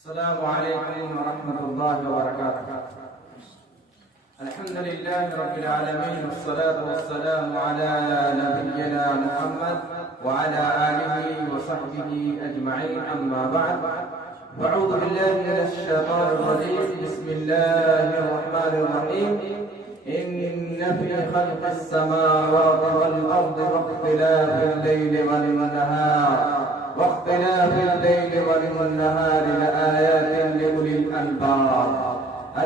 السلام عليكم ورحمة الله وبركاته. الحمد لله رب العالمين والصلاة والسلام على نبينا محمد وعلى آله وصحبه أجمعين. أما بعد، أعوذ بالله من الشيطان الرجيم. بسم الله الرحمن الرحيم. إن في خلق السماوات والأرض واختلاف الليل والنهار لآيات لأولي الألباب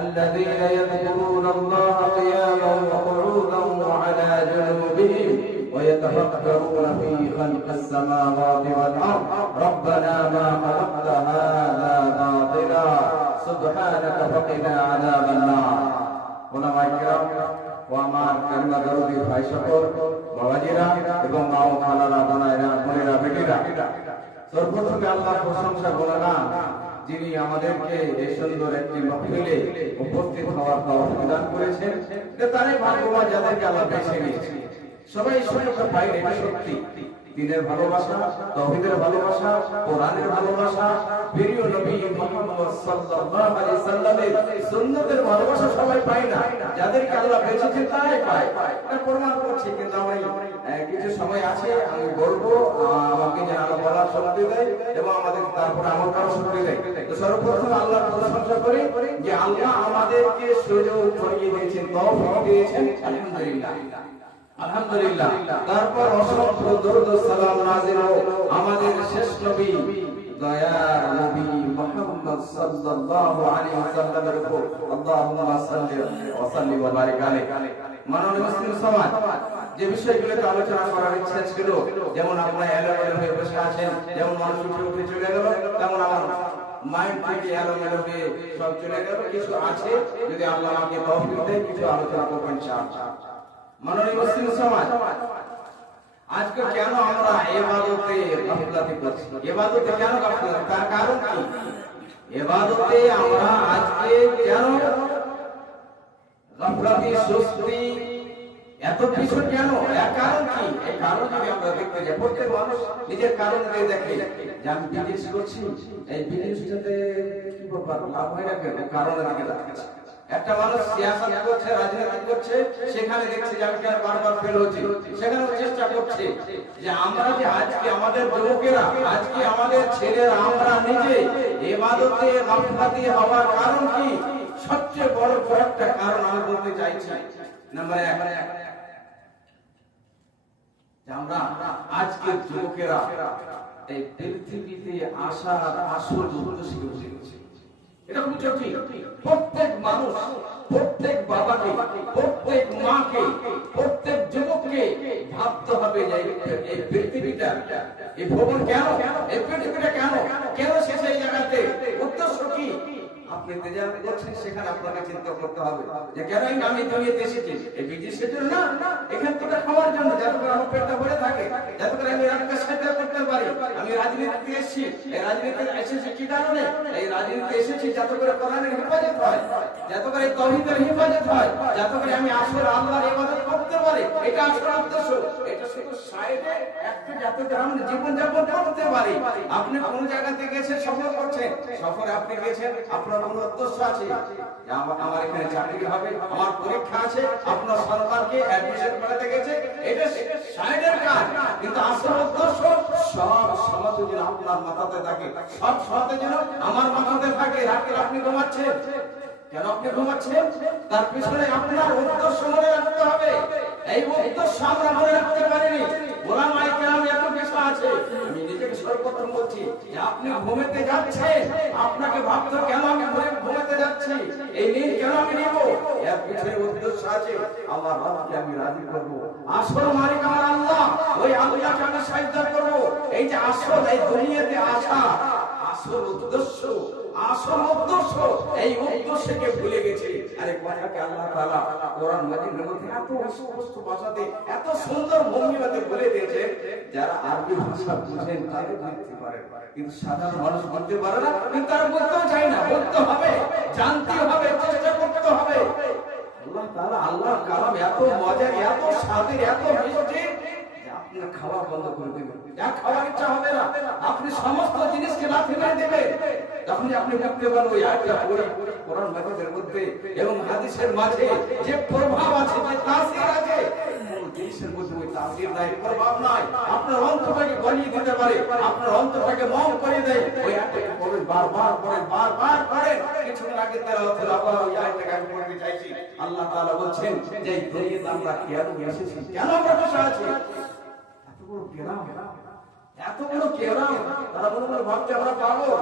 الذين يذكرون الله قياما وقعودا وعلى جنوبهم ويتفكرون في خلق السماوات والأرض ربنا ما خلقت هذا باطلا سبحانك فقنا عذاب النار. ওলামায়ে কেরাম ও আমার কালিমা দরুদি ভাই সকল বাবাজিরা এবং মা ও খালারা বোনেরা বেটিরা, সর্বপ্রথমে আল্লাহর প্রশংসা গুণগান যিনি আমাদেরকে এই সুন্দর একটি মাহফিলে উপস্থিত হওয়ার তৌফিক দান করেছেন। তারই ভাগ্যবান যাদেরকে আল্লাহ বেছে নিয়েছেন। সবাই সুযোগটা পায় এটা সত্যি। দ্বীনের ভালোবাসা, তাওহীদের ভালোবাসা, কোরআনের ভালোবাসা, প্রিয় নবী মুহাম্মদ সাল্লাল্লাহু আলাইহি সাল্লামের সুন্নতের ভালোবাসা সবাই পায় না। যাদেরকে আল্লাহ বেঁচেছে তারাই পায়। এটা প্রমাণ করছে। কিন্তু আমি কিছু সময় আছে, আমি বলবো, আমাকে যেন আল্লাহ বলার শক্তি দেয় এবং আমাদের তারপরে আমল করার শক্তি দেয়। তো সর্বপ্রথম আল্লাহর প্রশংসা করি যে আল্লাহ আমাদেরকে সুযোগ করিয়ে দিয়েছেন, তৌফিক দিয়েছেন। আলহামদুলিল্লাহ, আলহামদুলিল্লাহ। তারপর অসংখ্য দরুদ ও সালাম নাযিল হোক আমাদের শেষ নবী দয়ার নবী মুহাম্মদ সাল্লাল্লাহু আলাইহি ওয়াসাল্লামের উপর। আল্লাহুম্মা সাল্লি ওয়া সাল্লিম ওয়া বারিক আলাইহি। মাননীয় মুসলিম সমাজ, যে বিষয়গুলোতে আলোচনা করার ইচ্ছা ছিল, যেমন আপনারা এলোমেলো হয়ে বসে আছেন, যেমন মানুষ উঠে চলে গেল, তেমন আমার মাইন্ড থেকে এলোমেলো হয়ে সব চলে গেল। কিছু আছে, যদি আল্লাহ আমাকে তৌফিক দেয় কিছু আলোচনা করব ইনশাআল্লাহ। মাননীয় মুসলিম সমাজ, আজকে কেন আমরা ইবাদতে গাফলাতি করছি? ইবাদতে কেন গাফলাতি? তার কারণ কি? ইবাদতে আমরা আজকে কেন গাফলাতি, সুস্তি, এত কিছু কেন? এর কারণ কি? এই কারণ যদি আমরা দেখতে যাই, প্রত্যেক মানুষ নিজের কারণ দিয়ে দেখে যে আমি বিজনেস করছি, এই বিজনেসটাতে কি ব্যাপার, লাভ হয় না কেন? কারণ দিকে তাকাচ্ছে। একটা মানুষ সিয়াসত করছে, রাজনীতি করছে, সেখানে দেখছে যে আমি কেন বারবার ফেল হচ্ছি, সেখানে চেষ্টা করছে যে আমরা যে আজকে আমাদের যুবকেরা, আজকে আমাদের ছেলেরা, আমরা নিজে ইবাদতে গাফলাতি হওয়ার কারণ কি? সবচেয়ে বড় একটা কারণ আমি বলতে চাইছি। নাম্বার 1, যে আমরা আজকে যুবকেরা এই পৃথিবীতে আসার আসল উদ্দেশ্য ভুলে গেছি। এটা খুব জটিল। প্রত্যেক মানুষ, প্রত্যেক বাবাকে, প্রত্যেক মাকে, প্রত্যেক যুবককে ভাবতে হবে যে এই পৃথিবীটা, এই ভবন কেন, এই পৃথিবীটা কেন, কেন সে সেই জায়গাতে, উদ্দেশ্য কি? আপনি তেজাব করছেন, সেখানে আপনাকে চিন্তা করতে হবে যে কেন আমি দুনিয়াতে এসেছি? এই বিদেশের জন্য না, এখান থেকে খাওয়ার জন্য, যাতে করে আমার পেটটা ভরে থাকে, যাতে করে আমি রাতটা সেটা করতে পারি। আমি রাজনীতিতে এসেছি, এই রাজনীতিতে এসেছি কি কারণে? এই রাজনীতিতে এসেছি যাতে করে কোরআনের হেফাজত হয়, যাতে করে তাওহীদের হেফাজত হয়, যাতে করে আমি আসলে আল্লাহর ইবাদত করতে পারি। এটা আসল উদ্দেশ্য। এটা শুধু সাইডে একটা, যাতে করে আমি জীবন যাপন করতে পারি। আপনি কোন জায়গাতে গেছেন, সফর করছেন, সফরে আপনি গেছেন, আপনার কোন উদ্দেশ্য আছে? আমার এখানে চাকরি হবে, আমার পরীক্ষা আছে, আপনার সন্তানকে অ্যাডমিশন করাতে গেছে, এটা সাইডের কাজ। কিন্তু আসল উদ্দেশ্য সব সমাজ যেন আপনার মাথাতে থাকে, সব সমাজে যেন আমার মাথাতে থাকে। রাতে আপনি ঘুমাচ্ছেন কেন? আপনি ঘুমাচ্ছেন, তার পিছনে আপনার উদ্দেশ্য মনে রাখতে হবে। এই উদ্দেশ্য আমরা মনে রাখতে পারিনি। ওলামায়ে কেরাম এত কিছু আছে। আমি নিজেকে সর্বপ্রথম বলছি যে আপনি ঘুমাতে যাচ্ছেন, আপনাকে ভাবতে কেন আমি ঘুমাতে যাচ্ছি, এই নিন কেন আমি নিব, এর পিছনে উদ্দেশ্য আছে। আমার রবকে আমি রাজি করব, আসল মালিক আমার আল্লাহ, ওই আল্লাহকে আমি সাজদা করব। এই যে আসল, এই দুনিয়াতে আসা আসল উদ্দেশ্য, আসল উদ্দেশ্য, এই উদ্দেশ্যকে ভুলে গেছে। আরে কথাকে আল্লাহ তাআলা কোরআন মাজিদের মধ্যে এত স্পষ্ট ভাষাতে, এত সুন্দর ভঙ্গিমাতে বলে দিয়েছে, যারা আরবি ভাষা বুঝেন তারা বুঝতে পারে, কিন্তু সাধারণ মানুষ বুঝতে পারে না। কিন্তু তারা বলতেও চায় না। বলতে হবে, জানতে হবে, চেষ্টা করতে হবে। আল্লাহ তাআলা, আল্লাহর কালাম এত মজার, এত স্বাদের, এত মিষ্টি, আপনার খাওয়া বন্ধ করে দেবেন, যা খাওয়ার ইচ্ছা হবে না, আপনি সমস্ত জিনিসকে লাথি মেরে দেবেন। তখনই আপনি ভাবতে পারেন ওই আয়াতটা পড়ে কোরআন মাজিদের মধ্যে এবং হাদিসের মাঝে যে প্রভাব আছে, যে তাসির আছে, জিনিসের মধ্যে ওই তাসির নাই, প্রভাব নাই, আপনার অন্তরটাকে গলিয়ে দিতে পারে, আপনার অন্তরটাকে মম করে দেয়। ওই আয়াতটাকে পড়ে বারবার পড়েন। কিছুদিন আগে তেলাওয়াত হলো, আবার ওই আয়াতটাকে আমি পড়তে চাইছি। আল্লাহ তাআলা বলছেন যে এই দুনিয়াতে আমরা কেন এসেছি, কেন আমরা বসে আছি? এত বড় কেরাম, এত বড় কেরাম, তারা মনে মনে ভাবছে আমরা পাগল।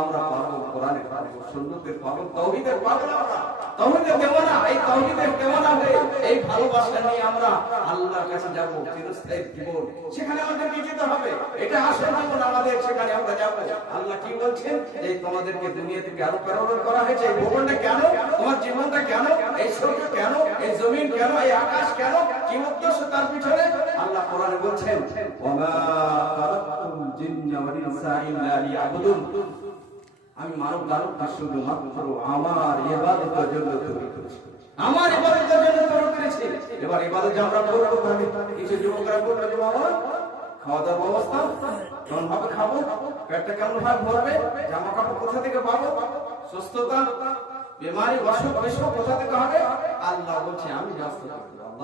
আমরা পাগল, কোরআনের পাগল, সুন্নতের পাগল, তাওহীদের পাগল। আমরা তাওহীদের দেওয়ানা, এই তাওহীদের দেওয়ানা হয়ে এই ভালোবাসা নিয়ে আমরা আল্লাহর কাছে যাব, চিরস্থায়ী জীবন সেখানে আমাদেরকে যেতে হবে। এটা আসল জীবন আমাদের, সেখানে আমরা যাব। আল্লাহ কি বলছেন? এই তোমাদেরকে দুনিয়া থেকে আরো প্রেরণ করা হয়েছে। এই ভুবনটা কেন, তোমার জীবনটা কেন, এই সূর্য কেন, এই জমিন কেন, এই আকাশ কেন, কি উদ্দেশ্য তার পিছনে? আল্লাহ কোরআনে বলছেন, ওয়ামা খালাকতুল জিন্না ওয়াল ইনসা ইল্লা লিয়াবুদুন। আমি মানব জাতিকে শুধুমাত্র আমার ইবাদতের জন্য তৈরি করেছি, আমার ইবাদতের জন্য তৈরি করেছি। এবার ইবাদত যে আমরা করব, কিছু যুবকরা বলবে যে বাবা খাওয়া দাওয়ার ব্যবস্থা কেমন ভাবে খাবো, পেটটা কেমন ভাবে ভরবে, জামা কাপড় কোথা থেকে পাবো, সুস্থতা, বিমারি, অসুখ বিসুখ কোথা থেকে হবে? আল্লাহ বলছে আমি ব্যবস্থা করব।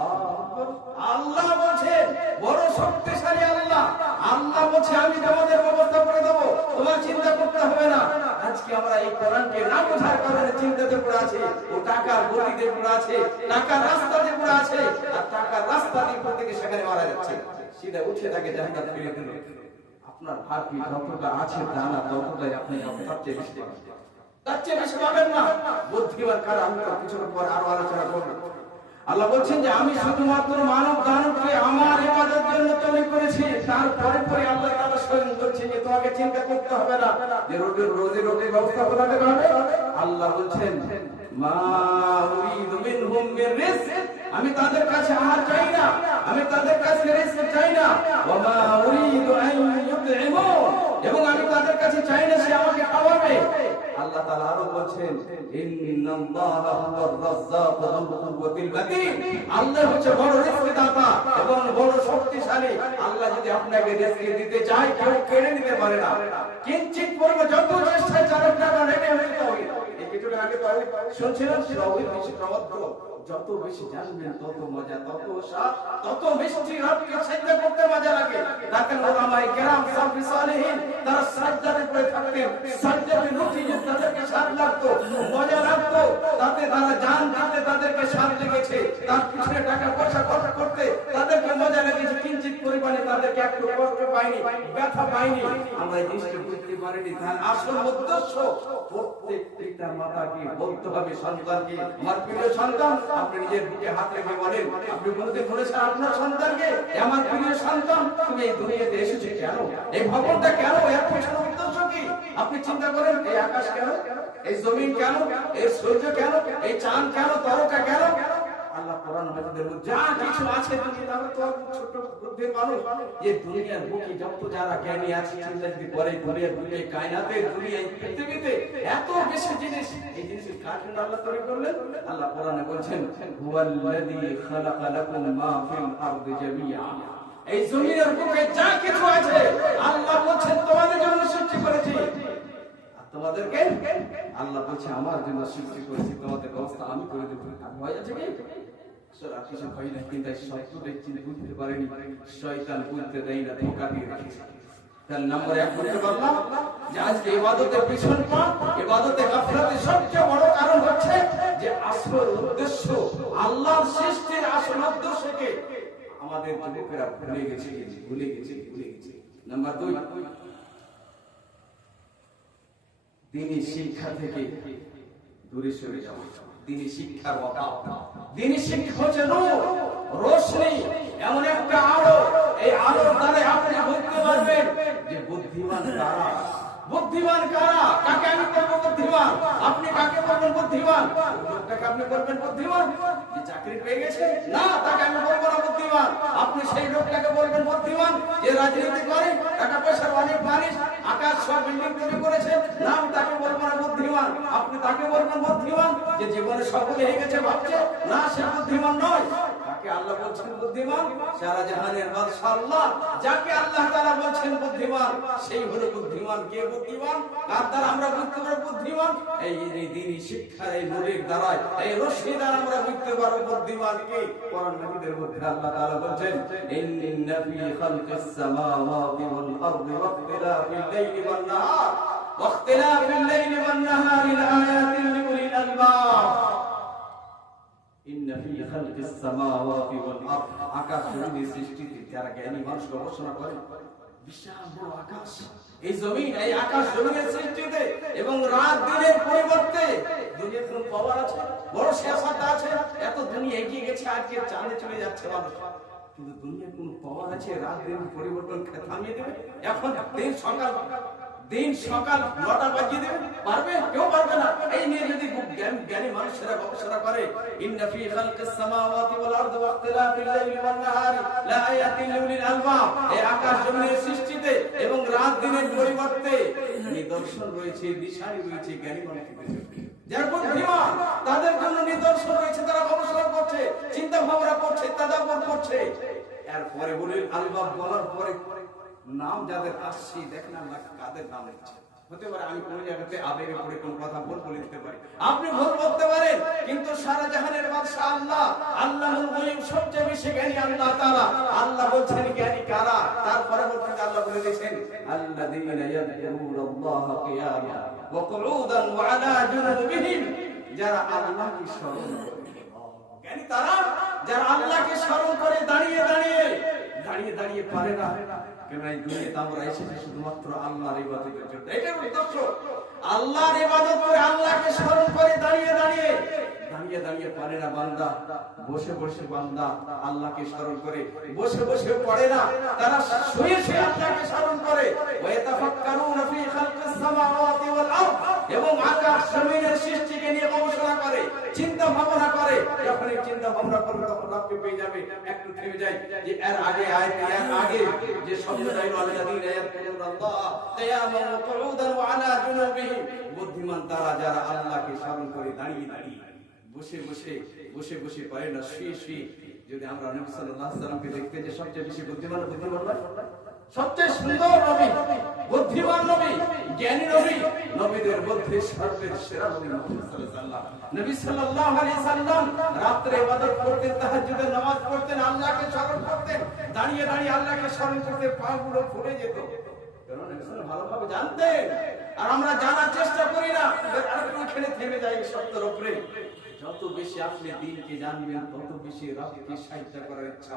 আল্লাহ বলছেন বড় শক্তিশালী আল্লাহ। আল্লাহ বলছে আমি তোমাদের ব্যবস্থা করে দেব, তোমার চিন্তা করতে হবে না। আজকে আমরা এই কোরআনকে না বোঝার কারণে চিন্তাতে পড়ে আছি, ও টাকার গতিতে পড়ে আছে, টাকার রাস্তাতে পড়ে আছে, আর টাকার রাস্তা দিয়ে প্রত্যেকে সেখানে মারা যাচ্ছে। সিধা উঠে তাকে জান্নাত ফিরে দিল। আপনার ভাগ্যে যতটা আছে জানা ততটাই আপনি তার চেয়ে বেশি পাবেন, তার চেয়ে বেশি পাবেন না। বুদ্ধিমান কারা, আমি কিছুক্ষণ পর আরো আলোচনা করব। আল্লাহ বলছেন যে আমি শুধুমাত্র মানব দানবকে আমার ইবাদতের জন্য তৈরি করেছি। তারপরে পরে আল্লাহ তাআলা স্বয়ং বলছেন যে তোমাকে চিন্তা করতে হবে না যে রোজের ব্যবস্থা কোথা থেকে হবে। আল্লাহ বলছেন মা উরিদু মিনহুম মির রিজক, আমি তাদের কাছে আহার চাই না, আমি তাদের কাছে রিজক চাই না। ওয়া মা উরিদু আন ইউতইমুন, এবং আমি তাদের কাছে চাই না সে আমাকে খাওয়াবে। আল্লাহ তাআলা আরো বলছেন ইন্নাল্লাহা হুয়ার রাজ্জাকু যুল কুওয়াতিল মাতিন, আল্লাহ হচ্ছে বড় রিজক দাতা এবং বড় শক্তিশালী। আল্লাহ যদি আপনাকে রিজক দিতে চায় কেউ কেড়ে নিতে পারে না। কিঞ্চিত পরিমাণ যত চেষ্টা চালাক টাকা রেখে হতে হবে। এই কিছুটা আগে তো শুনছিলেন তাওহীদ বেশি প্রবদ্ধ, যত বেশি জানবেন তত মজা, তত স্বাদ, তত মিষ্টি। রবকে সিজদা করতে মজা লাগে। দেখেন উলামায়ে কেরাম সালফি সালেহিন তারা সাজদাতে পড়ে থাকতেন, সাজদাতে রুটি যে তাদেরকে স্বাদ লাগতো, মজা লাগতো, তাতে তারা জান দিতে তাদেরকে স্বাদ লেগেছে, তার পিছনে টাকা পয়সা খরচ করতে তাদেরকে মজা লেগেছে। কিঞ্চিত পরিমাণে তাদেরকে একটু কষ্ট পায়নি, ব্যথা পায়নি। আমরা এই জিনিসটা বুঝতে পারিনি। তার আসল উদ্দেশ্য প্রত্যেক পিতা মাতাকে বলতে হবে সন্তানকে, আমার প্রিয় সন্তান, আপনি নিজের বুকে হাত রেখে বলেন, আপনি বলতে বলেছেন আপনার সন্তানকে, আমার প্রিয় সন্তান তুমি এই দুনিয়াতে এসেছো কেন, এই ভবনটা কেন, এর পেছনে উদ্দেশ্য কি? আপনি চিন্তা করেন এই আকাশ কেন, এই জমিন কেন, এই সূর্য কেন, এই চাঁদ কেন, তারকা কেন? আল্লাহ কোরআন মাজিদের মধ্যে যা কিছু আছে দুনিয়াতে, আমরা তো ছোট বুদ্ধির মানুষ, এই দুনিয়ার বুকে যত যারা জ্ঞানী আছে চিন্তা যদি করে দুনিয়ার বুকে, কায়নাতের দুনিয়ায়, পৃথিবীতে এত বেশি জিনিস, এই জিনিসের কার জন্য আল্লাহ তৈরি করলেন? আল্লাহ কোরআনে বলছেন হুয়াল্লাযী খালাকা লাকুম মা ফিল আরদি জামিআ, এই জমিনের বুকে যা কিছু আছে আল্লাহ বলছেন তোমাদের জন্য সৃষ্টি করেছি। আর তোমাদেরকে আল্লাহ বলছে আমার জন্য সৃষ্টি করেছি, তোমাদের ব্যবস্থা আমি করে দেব। ভয় আছে কি? কিছু ভয় নাই, কিন্তু শয়তান দেখছি বুঝতে পারেনি, শয়তান বুঝতে দেয় না, ধোঁকা দিয়ে রেখেছে। তাহলে নাম্বার 1 করতে পারলাম যে আজকে ইবাদতের পিছন পা, ইবাদতে গাফলাতের সবচেয়ে বড় কারণ হচ্ছে যে আসল উদ্দেশ্য, আল্লাহর সৃষ্টির আসল উদ্দেশ্যকে আমাদের যুবকেরা ভুলে গেছে। নাম্বার 2, দ্বীনি শিক্ষা থেকে দূরে সরে যাওয়া, দ্বীনি শিক্ষার অভাব। দ্বীনি শিক্ষা হচ্ছে নূর, রোশনি, এমন একটা আলো, এই আলোর দ্বারা আপনি বুঝতে পারবেন যে বুদ্ধিমান কারা, বুদ্ধিমান কারা, কাকে আমি করবো বুদ্ধিমান, আপনি কাকে করবেন বুদ্ধিমান? লোকটাকে আপনি করবেন বুদ্ধিমান যে চাকরি পেয়ে গেছে, না, তাকে আমি বলবো না বুদ্ধিমান। আপনি সেই লোকটাকে বলবেন বুদ্ধিমান যে রাজনীতি করে, টাকা পয়সার অনেক মালিক, আকাশ সব বিল্ডিং তৈরি করেছে, না, আমি তাকে বলবো না বুদ্ধিমান। আপনি তাকে বলবেন বুদ্ধিমান, যে জীবনে সফল হয়ে গেছে ভাবছে না, সে বুদ্ধিমান নয়। তাকে আল্লাহ বলছেন বুদ্ধিমান, সারা জাহানের বাদশা আল্লাহ, যাকে আল্লাহ তাআলা বলছেন বুদ্ধিমান, সেই হলো বুদ্ধিমান। কে বুদ্ধিমান? কার দ্বারা আমরা বুঝতে পারব বুদ্ধিমান? এই দ্বীনি শিক্ষার এই নূরের দ্বারা, এই রশ্মি দ্বারা আমরা বুঝতে পারব বুদ্ধিমান কে। কোরআন মাজিদের মধ্যে আল্লাহ তাআলা বলছেন, ইন্না ফি খালকিস সামাওয়াতি ওয়াল আরদি ওয়াখতিলাফিল লাইলি ওয়ান নাহার ওয়াখতিলাফিল লাইলি ওয়ান নাহারি লাআয়াতিন লিউলিল আলবাব। ইন্না ফি খালকিস সামাওয়াতি ওয়াল আরদ, আকাশ জমিনের সৃষ্টিতে যারা জ্ঞানী মানুষ গবেষণা করে, বিশাল বড় আকাশ, এই জমিন, এই আকাশ জমিনের সৃষ্টিতে এবং রাত দিনের পরিবর্তে দুনিয়ার কোন পাওয়ার আছে? বড় সিয়াসত আছে? এত দুনিয়া এগিয়ে গেছে, আজকে চাঁদে চলে যাচ্ছে মানুষ, কিন্তু দুনিয়ার কোন পাওয়ার আছে রাত দিনের পরিবর্তন থামিয়ে দেবে? এখন দিন সকাল 9টা বাজিয়ে দেবে, পারবে? কেউ পারবে না। এই নিয়ে যদি জ্ঞানী মানুষেরা গবেষণা করে, ইন্না ফি খালকিস সামাওয়াতি ওয়াল আরদি ওয়াখতিলাফিল লাইলি ওয়ান নাহারি লাআয়াতিন লিউলিল আলবাব, এই আকাশ জমিনের সৃষ্টিতে এবং রাত দিনের পরিবর্তে নিদর্শন রয়েছে, নিশানি রয়েছে জ্ঞানী মানুষদের। যারা বুদ্ধিমান তাদের জন্য নিদর্শন রয়েছে, তারা গবেষণা করছে, চিন্তা ভাবনা করছে, তাদাব্বুর করছে। এরপরে বলে আলবাব বলার পরে নাম যাদের আসছে, দেখেন আমরা কাদের নাম নিচ্ছে। হতে পারে আমি কোন জায়গাতে আবেগে পড়ে কোন কথা ভুল বলে দিতে পারি, আপনি ভুল বলতে পারেন, কিন্তু সারা জাহানের বাদশা আল্লাহ, আল্লাহুল গয়ুব, সবচেয়ে বেশি জ্ঞানী আল্লাহ তাআলা। আল্লাহ বলছেন জ্ঞানী কারা? তারপরে বলছেন আল্লাহ বলে দিয়েছেন, আল্লাযীনা ইয়াযকুরুনাল্লাহা কিয়ামান ওয়া কুউদান ওয়া আলা জুনুবিহিম, যারা আল্লাহকে স্মরণ করে। জ্ঞানী তারা যারা আল্লাহকে স্মরণ করে দাঁড়িয়ে দাঁড়িয়ে, দাঁড়িয়ে দাঁড়িয়ে পারে না, কেন এই দুনিয়াতে আমরা এসেছি শুধুমাত্র আল্লাহর ইবাদতের জন্য। এটাই উদ্দেশ্য, আল্লাহর ইবাদত করে, আল্লাহকে স্মরণ করে দাঁড়িয়ে দাঁড়িয়ে, দাঁড়িয়ে দাঁড়িয়ে পারে না বান্দা, বসে বসে বান্দা আল্লাহকে স্মরণ করে, বসে বসে পড়ে না, তারা শুয়ে শুয়ে আল্লাহকে স্মরণ করে। ওয়া ইয়াতাফাক্কারুনা ফি খালকিস সামাওয়াতি ওয়াল আরদ, এবং আকাশ জমিনের সৃষ্টিকে নিয়ে গবেষণা করে, চিন্তা ভাবনা করে। যখন এই চিন্তা ভাবনা করবে তখন আপনি পেয়ে যাবে, একটু থেমে যায় যে এর আগে এর আগে যে শব্দটা হলো আল্লাযীনা ইয়াযকুরুনাল্লাহা কিয়ামান ওয়া কুউদান ওয়া আলা জুনুবিহিম, বুদ্ধিমান তারা যারা আল্লাহকে স্মরণ করে দাঁড়িয়ে দাঁড়িয়ে, বসে বসে, বসে বসে পারে না, শুয়ে শুয়ে। যদি আমরা নবী সাল্লাল্লাহু আলাইহি সাল্লামকে দেখতে, যে সবচেয়ে বেশি বুদ্ধিমান নয়, সবচেয়ে সুন্দর নবী, বুদ্ধিমান নবী, জ্ঞানী নবী, নবীদের মধ্যে সর্বশ্রেষ্ঠ নবী মুহাম্মদ সাল্লাল্লাহু আলাইহি ওয়াসাল্লাম। নবী সাল্লাল্লাহু আলাইহি সাল্লাম রাতে ইবাদত করতেন, তাহাজ্জুদের নামাজ পড়তেন, আল্লাহকে স্মরণ করতেন, দাঁড়িয়ে দাঁড়িয়ে আল্লাহকে স্মরণ করতে পাগুলো ফুলে যেত, কারণ নবী সাল্লাল্লাহু ভালোভাবে জানতেন। আর আমরা জানার চেষ্টা করি না, আরেকটু এখানে থেমে যাই সত্যের উপরে। যত বেশি আপনি দিনকে জানবেন, তত বেশি রবকে সাহায্য করার ইচ্ছা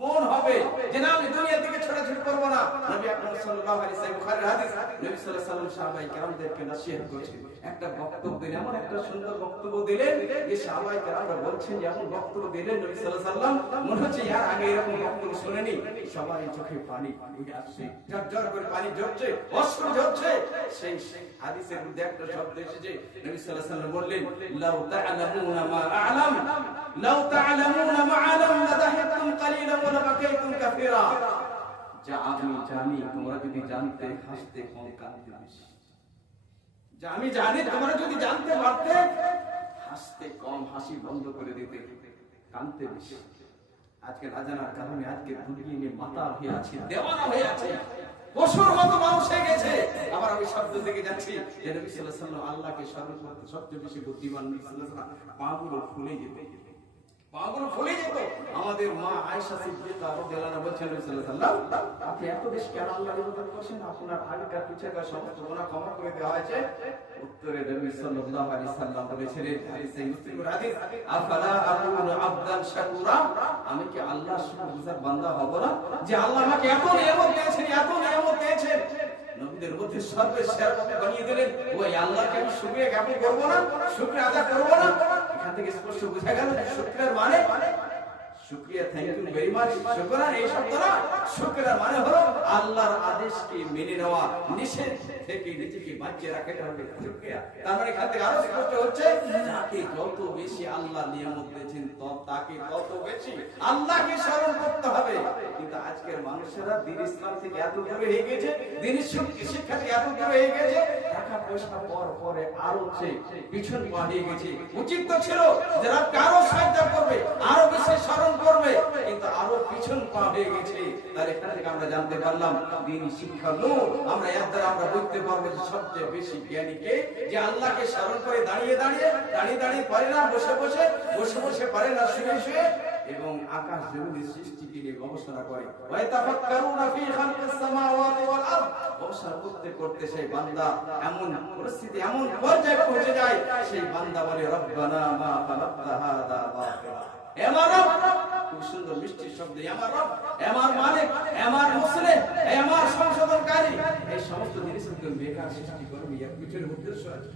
মন হবে, যে না আমি দুনিয়া থেকে ছোটাছুটি করব না। নবী আকরাম সাল্লাল্লাহু আলাইহি ওয়াসাল্লাম, বুখারীর হাদিস, নবী সাল্লাল্লাহু আলাইহি ওয়াসাল্লাম সাহাবায়ে কেরামদেরকে নসিহত করেছেন। একটা বক্তব্য দিলেন, এমন একটা সুন্দর বক্তব্য দিলেন যে সাহাবায়ে কেরামরা বলছেন যে এমন বক্তব্য দিলেন নবী সাল্লাল্লাহু আলাইহি ওয়াসাল্লাম, মনে হচ্ছে ইয়ার আগে এরকম বক্তব্য শুনেনি। সবাই চোখে পানি উঠে আসছে, ঝরঝর করে পানি ঝরছে, অশ্রু ঝরছে। সেই হাদিসের মধ্যে একটা শব্দ এসেছে, নবী সাল্লাল্লাহু আলাইহি ওয়াসাল্লাম বললেন, লাউ তা'লামুনা মা আ'লাম, লাউ তা'লামুনা মা আ'লাম লাদাহিকতুম কালিলান ওয়া লাবাকাইতুম কাসীরা। যা আমি জানি তোমরা যদি জানতে, হাসতে কম, কাঁদতে বেশি। যা আমি জানি তোমরা যদি জানতে পারতে, হাসতে কম, হাসি বন্ধ করে দিতে, কাঁদতে বেশি। আজকে না জানার কারণে আজকে দুনিয়া নিয়ে মাতাল হয়ে আছে, দেওয়ানা হয়ে আছে, পশুর মতো মানুষ হয়ে গেছে। আবার আমি শব্দ থেকে যাচ্ছি যে নবী সাল্লাল্লাহু আলাইহি ওয়াসাল্লাম আল্লাহকে স্মরণ করতে সবচেয়ে বেশি বুদ্ধিমান। নবী সাল্লাল্লাহু আলাইহি ওয়াসাল্লাম পাগুলো ফুলে যেত, পাগুলো ফুলে যেত। আমাদের মা আয়েশা সিদ্দিকা রাদিয়াল্লাহু আনহা বলছেন, নবী সাল্লাল্লাহু আলাইহি ওয়াসাল্লাম আপনি এত বেশি কেন আল্লাহর ইবাদত করছেন? আপনার আগেকার পিছাকার সমস্ত গুনাহ ক্ষমা করে দেওয়া হয়েছে। উত্তরে নবী সাল্লাল্লাহু আলাইহি ওয়াসাল্লাম বলেছিলেন, হাদিসে মুসলিমের হাদিস, আফালা আকুনু আবদান শাকুরা, আমি কি আল্লাহর শুকরগুজার বান্দা হব না, যে আল্লাহ আমাকে এত নিয়ামত দিয়েছেন, এত নিয়ামত দিয়েছেন। নবীদের মধ্যে সর্বশ্রেষ্ঠ বানিয়ে দিলেন, ওই আল্লাহকে আমি শুকরিয়া জ্ঞাপন করব না, শুকরিয়া আদা করব না। এখান থেকে স্পষ্ট বোঝা গেল যে শুকরিয়ার মানে, শুকরিয়া, থ্যাংক ইউ ভেরি মাচ, শুকরান, এই শব্দটা শুকরিয়ার মানে হলো আল্লাহর আদেশকে মেনে নেওয়া, নিষেধ থেকে নিজেকে বাঁচিয়ে রাখাটা হবে শুকরিয়া। তার মানে এখান থেকে আরো স্পষ্ট হচ্ছে, যাকে যত বেশি আল্লাহ নিয়ামত দিয়েছেন তাকে তত বেশি আল্লাহকে স্মরণ করতে হবে। কিন্তু আজকের মানুষেরা দ্বীন ইসলাম থেকে এত দূরে হয়ে গেছে, দ্বীন শিক্ষা থেকে এত দূরে হয়ে গেছে, টাকা টাকা পয়সা পরে আরো পিছন পা হয়ে গেছে। উচিত তো ছিল যে রবকে আরো সাহায্য করবে, আরো বেশি স্মরণ করবে, কিন্তু আরো পিছন পা হয়ে গেছে। তার এখান থেকে আমরা জানতে পারলাম দ্বীনি শিক্ষা নূর। আমরা এর দ্বারা আমরা বুঝতে পারবো যে সবচেয়ে বেশি জ্ঞানী কে, যে আল্লাহকে স্মরণ করে দাঁড়িয়ে পারে না, বসে পারে না, শুয়ে এবং আকাশ জমিনের সৃষ্টিকে নিয়ে গবেষণা করে। ওয়াতাফাক্কারুনা ফি খালকিস সামাওয়াতি ওয়াল আরদ। গবেষণা করতে সেই বান্দা এমন পরিস্থিতি, এমন পর্যায়ে পৌঁছে যায়, সেই বান্দা বলে রব্বানা মা খালাকতা হাযা বাতিলা। হে আমার রব, খুব সুন্দর মিষ্টি শব্দ, আমার রব, আমার মালিক, আমার মুসলিম, আমার সংশোধনকারী, এই সমস্ত জিনিসকে বেকার সৃষ্টি করবি। এর পিছনে উদ্দেশ্য আছে।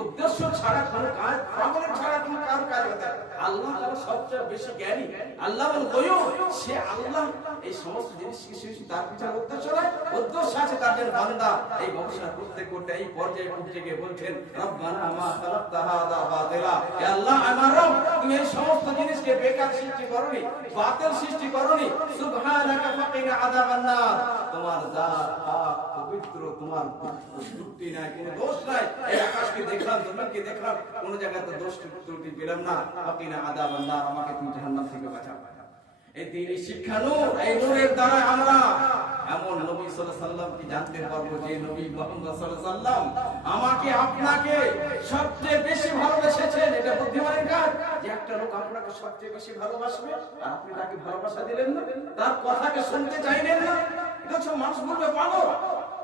উদ্দেশ্য ছাড়া কোন কাজ, পাগলের ছাড়া কোন কাজ হতে পারে। আল্লাহ তাআলা সবচেয়ে বেশি জ্ঞানী, আল্লাহুল গায়ূব। সে আল্লাহ এই সমস্ত জিনিস সৃষ্টি, তার পিছনে উদ্দেশ্য নাই, উদ্দেশ্য আছে তার জন্য। বান্দা এই গবেষণা করতে এই পর্যায়ে পৌঁছে গিয়ে বলছেন রব্বানা মা খালাকতা হাযা বাতিলা। হে আল্লাহ, আমার রব, তুমি এই সমস্ত জিনিসকে বেকার সৃষ্টি করনি, বাতিল সৃষ্টি করনি। সুবহানাকা ফাকিনা আযাবান নার। তোমার জাত পাক পবিত্র, তোমার ত্রুটি নাই, কোনো দোষ নাই। এই আকাশকে দেখলাম, জমিনকে দেখলাম, কোন জায়গায় তো দোষ ত্রুটি পেলাম না। ফাকিনা আযাবান নার, আমাকে তুমি জাহান্নাম থেকে বাঁচাও। এই দ্বীনি শিক্ষা নূর, এই নূরের দ্বারা আমরা এমন নবী সাল্লাল্লাহু আলাইহি সাল্লামকে জানতে পারবো, যে নবী মুহাম্মদ সাল্লাল্লাহু আলাইহি সাল্লাম আমাকে আপনাকে সবচেয়ে বেশি ভালোবেসেছেন। এটা বুদ্ধিমানের কাজ, যে একটা লোক আপনাকে সবচেয়ে বেশি ভালোবাসবে আর আপনি তাকে ভালোবাসা দিলেন না, তার কথাকে শুনতে চাইলেন না। এটা তো মানুষ বলবে পাগল,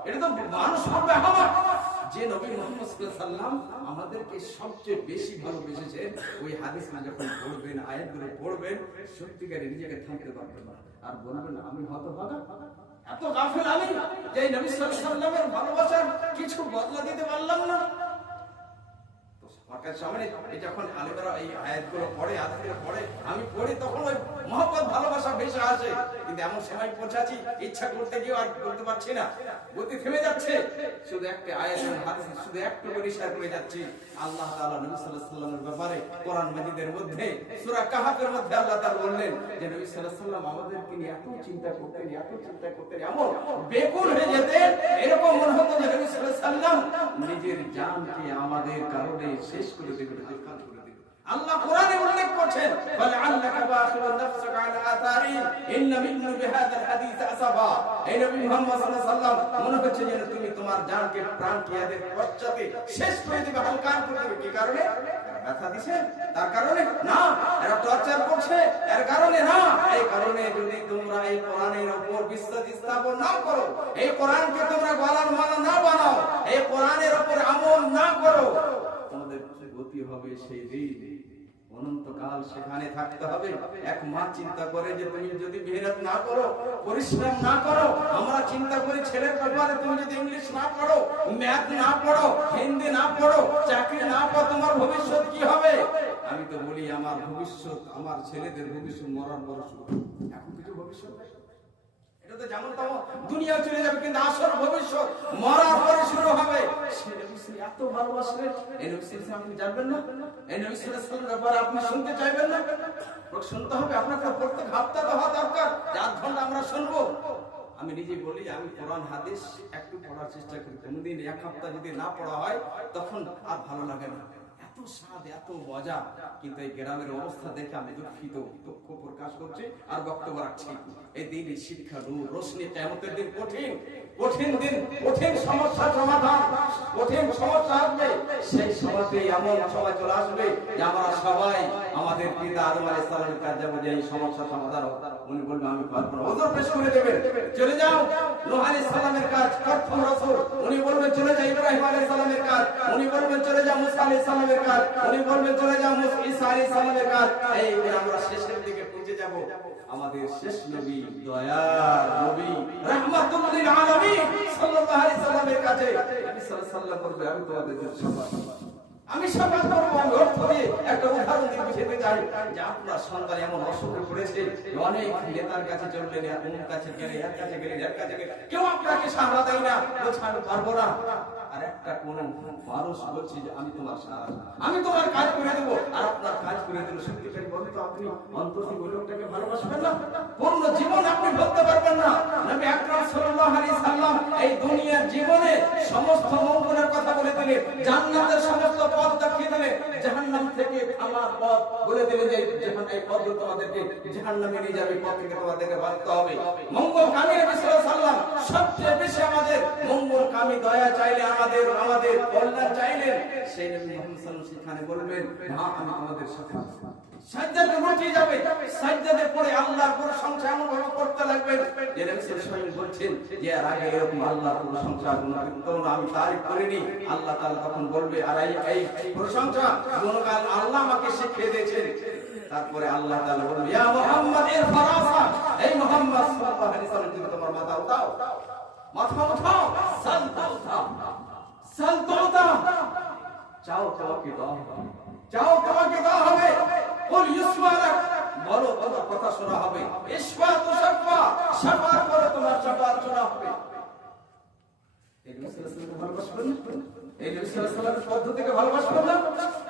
এটা তো মানুষ বলবে হাওয়া। যে নবী মুহাম্মদ সাল্লাল্লাহু আলাইহি সাল্লাম আমাদেরকে সবচেয়ে বেশি ভালোবেসেছেন, ওই হাদিসটা যখন পড়বেন, আয়াতগুলো পড়বেন, সত্যিকারের নিজেকে থামতে পারবেন না, আর বলবেন আমি হতভাগা, এত গাফেল আমি, যে নবী সাল্লাল্লাহু আলাইহি সাল্লামের ভালোবাসার কিছু বদলা দিতে পারলাম না। সামনে যখন আলেমরা এই আয়াতগুলো পড়ে, আয়াতগুলো পড়ে, আমি পড়ি, তখন ওই মহব্বত ভালোবাসা বেশি আসে। কিন্তু এমন সময় পৌঁছাচ্ছি, ইচ্ছা করতে গিয়ে আর করতে পারছি না, গতি থেমে যাচ্ছে। শুধু একটা আয়াত হাদিস, শুধু একটু করে ইশারা করে যাচ্ছি। আল্লাহ তাআলা নবী সাল্লাল্লাহু আলাইহি সাল্লামের ব্যাপারে কোরআন মাজিদের মধ্যে সূরা কাহফের মধ্যে আল্লাহ তাআলা বললেন যে নবী সাল্লাল্লাহু আলাইহি সাল্লাম আমাদেরকে নিয়ে এত চিন্তা করতেন, এমন বেকুল হয়ে যেতেন, এরকম মনে হতো যে নবী সাল্লাল্লাহু আলাইহি সাল্লাম নিজের জানকে আমাদের কারণে শেষ করে দেবেন, হালকান করে দেবেন। আল্লাহ কোরআনে উল্লেখ করছেন, ফালআল্লাকা বাখিরুন নাফসাকা আলা আথারিহিম ইন লাম ইউমিনু বিহাযাল হাদিস আসাফা। এই নবী মুহাম্মদ সাল্লাল্লাহু আলাইহি সাল্লাম মনে হচ্ছে যে তুমি তোমার জানকে প্রাণ কিয়াদের পশ্চাতে শেষ করে দিবে, হালকান করে দিবে। কি কারণে? ব্যথা দিছে, তার কারণে না। এরা টর্চার করছে, এর কারণে না। এই কারণে যদি তোমরা এই কোরআনের উপর বিশ্বাস স্থাপন না করো, এই কোরআনকে তোমরা গলার মালা না বানাও, এই কোরআনের উপর আমল না করো, তোমাদের গতি হবে সেই দিন অনন্তকাল সেখানে থাকতে হবে। এক মা চিন্তা করে যে তুমি যদি মেহনত না করো, পরিশ্রম না করো, আমরা চিন্তা করি ছেলের ব্যাপারে, তুমি যদি ইংলিশ না পড়ো, ম্যাথ না পড়ো, হিন্দি না পড়ো, চাকরি না পাও, তোমার ভবিষ্যৎ কি হবে? আমি তো বলি আমার ভবিষ্যৎ, আমার ছেলেদের ভবিষ্যৎ মরার পর শুরু। এখন কিছু ভবিষ্যৎ নেই, এটা তো যেমন তেমন দুনিয়া চলে যাবে, কিন্তু আসল ভবিষ্যৎ মরার পরে শুরু হবে। এত ভালোবাসলেন এই নবী সাল্লাল্লাহু আলাইহি সাল্লাম, আপনি জানবেন না? এই নবী সাল্লাল্লাহু আলাইহি সাল্লামের ব্যাপারে আপনি শুনতে চাইবেন না? শুনতে হবে, আপনাকে প্রত্যেক হপ্তাহ তো হওয়া দরকার, 4 ঘন্টা আমরা শুনবো। আমি নিজেই বলি, আমি কোরআন হাদিস একটু পড়ার চেষ্টা করি। কোনদিন এক সপ্তাহ যদি না পড়া হয়, তখন আর ভালো লাগে না। এত স্বাদ, এত মজা, কিন্তু এই গ্রামের অবস্থা দেখে আমি দুঃখিত, দুঃখ প্রকাশ করছি আর বক্তব্য রাখছি। এই দিন শিক্ষা নূর রোশনি, কিয়ামতের দিন কঠিন দিন, কঠিন সমস্যার সমাধান, কঠিন সমস্যা আসবে। সেই সময়তে এমন সময় চলে আসবে যে আমরা সবাই আমাদের পিতা আদম আলাইহিস সালামের কাছে যাব, যে এই সমস্যার সমাধান উনি বলবেন আমি পারবো না, ওদের পেশ করে দেবেন। চলে যাও নূহ আলাইহিস সালামের কাজ, প্রথম রাসূল, উনি বলবেন চলে যাও ইব্রাহিম আলাইহিস সালামের কাজ, উনি বলবেন চলে যাও মুসা আলাইহিস সালামের কাজ, উনি বলবেন চলে যাও ঈসা আলাইহিস সালামের কাজ। এই আমরা শেষের দিকে পৌঁছে যাব আমাদের শেষ নবী, দয়ার নবী, রাহমাতুল লিল আলামিন সাল্লাল্লাহু আলাইহি সাল্লামের কাছে। নবী সাল্লাল্লাহু আলাইহি সাল্লাম বলবে আমি তোমাদের জন্য সবার আমি সাফাত করবো। আমি অর্থ দিয়ে একটা উদাহরণ দিয়ে বুঝাতে চাই যে আপনার সন্তান এমন অসুখে পড়েছে, অনেক নেতার কাছে চললেন, অমুক কাছে গেলে, এর কাছে গেলে, এর কাছে গেলে, কেউ আপনাকে সাহায্য দেয় না, বলছে আমি পারবো না। আর একটা কোন মানুষ বলছে যে আমি তোমার সাহায্য, আমি তোমার কাজ করে দেবো, আর আপনার কাজ করে দেবো। সত্যিকারী বলতে তো আপনি অন্তর থেকে ওই লোকটাকে ভালোবাসবেন না? পূর্ণ জীবন আপনি বলতে পারবেন না। নবী আকরাম সাল্লাল্লাহু আলাইহি সাল্লাম এই দুনিয়ার জীবনে সমস্ত মঙ্গলের কথা বলে দিলেন, জান্নাতের সমস্ত পথ দেখিয়ে দিলেন, জাহান্নাম থেকে থামার পথ বলে দিলেন যে যেখানে এই পথ তোমাদেরকে জাহান্নামে নিয়ে যাবে, পথ থেকে তোমাদেরকে বাঁচতে হবে। মঙ্গল কামী নবী সাল্লাল্লাহু আলাইহি সাল্লাম সবচেয়ে বেশি আমাদের মঙ্গল কামী, দয়া চাইলে আমাদের কল্যাণ চাইলেন, সেই নবী মুহাম্মদ সাল্লাল্লাহু আলাইহি ওয়াসাল্লাম সেখানে বলবেন, হ্যাঁ আমি তোমাদের সাথে আছি। সাজদাতে উঠে যাবে, সাজদাতে পড়ে আল্লাহর প্রশংসা এমন ভাবে করতে লাগবেন যে নবী সাল্লাল্লাহু আলাইহি ওয়াসাল্লাম বলছেন যে এর আগে এরকম আল্লাহর প্রশংসা গুণগান আমি তারিফ করিনি। আল্লাহ তাআলা তখন বলবে, আর এই প্রশংসা গুণগান আল্লাহ আমাকে শিখিয়ে দিয়েছেন। তারপরে আল্লাহ তাআলা বলবে, ইয়া মুহাম্মদ এর ফারাসা, এই মুহাম্মদ সাল্লাল্লাহু আলাইহি ওয়াসাল্লাম তুমি তোমার মাথা উঠাও, মাথা উঠাও, সালতা উঠাও, সালতা উঠাও, চাও তোমাকে দাও হবে, চাও তোমাকে দাও হবে, কুল ইসমালাক বলো তোমার কথা শোনা হবে, ইশফা তুশফা শাফাত করো তোমার শাফাত শোনা হবে। এই নবী সাল্লাল্লাহু আলাইহি ওয়াসাল্লাম এই নবী সাল্লাল্লাহু আলাইহি ওয়াসাল্লামের পদ্ধতিকে ভালোবাসবেন না?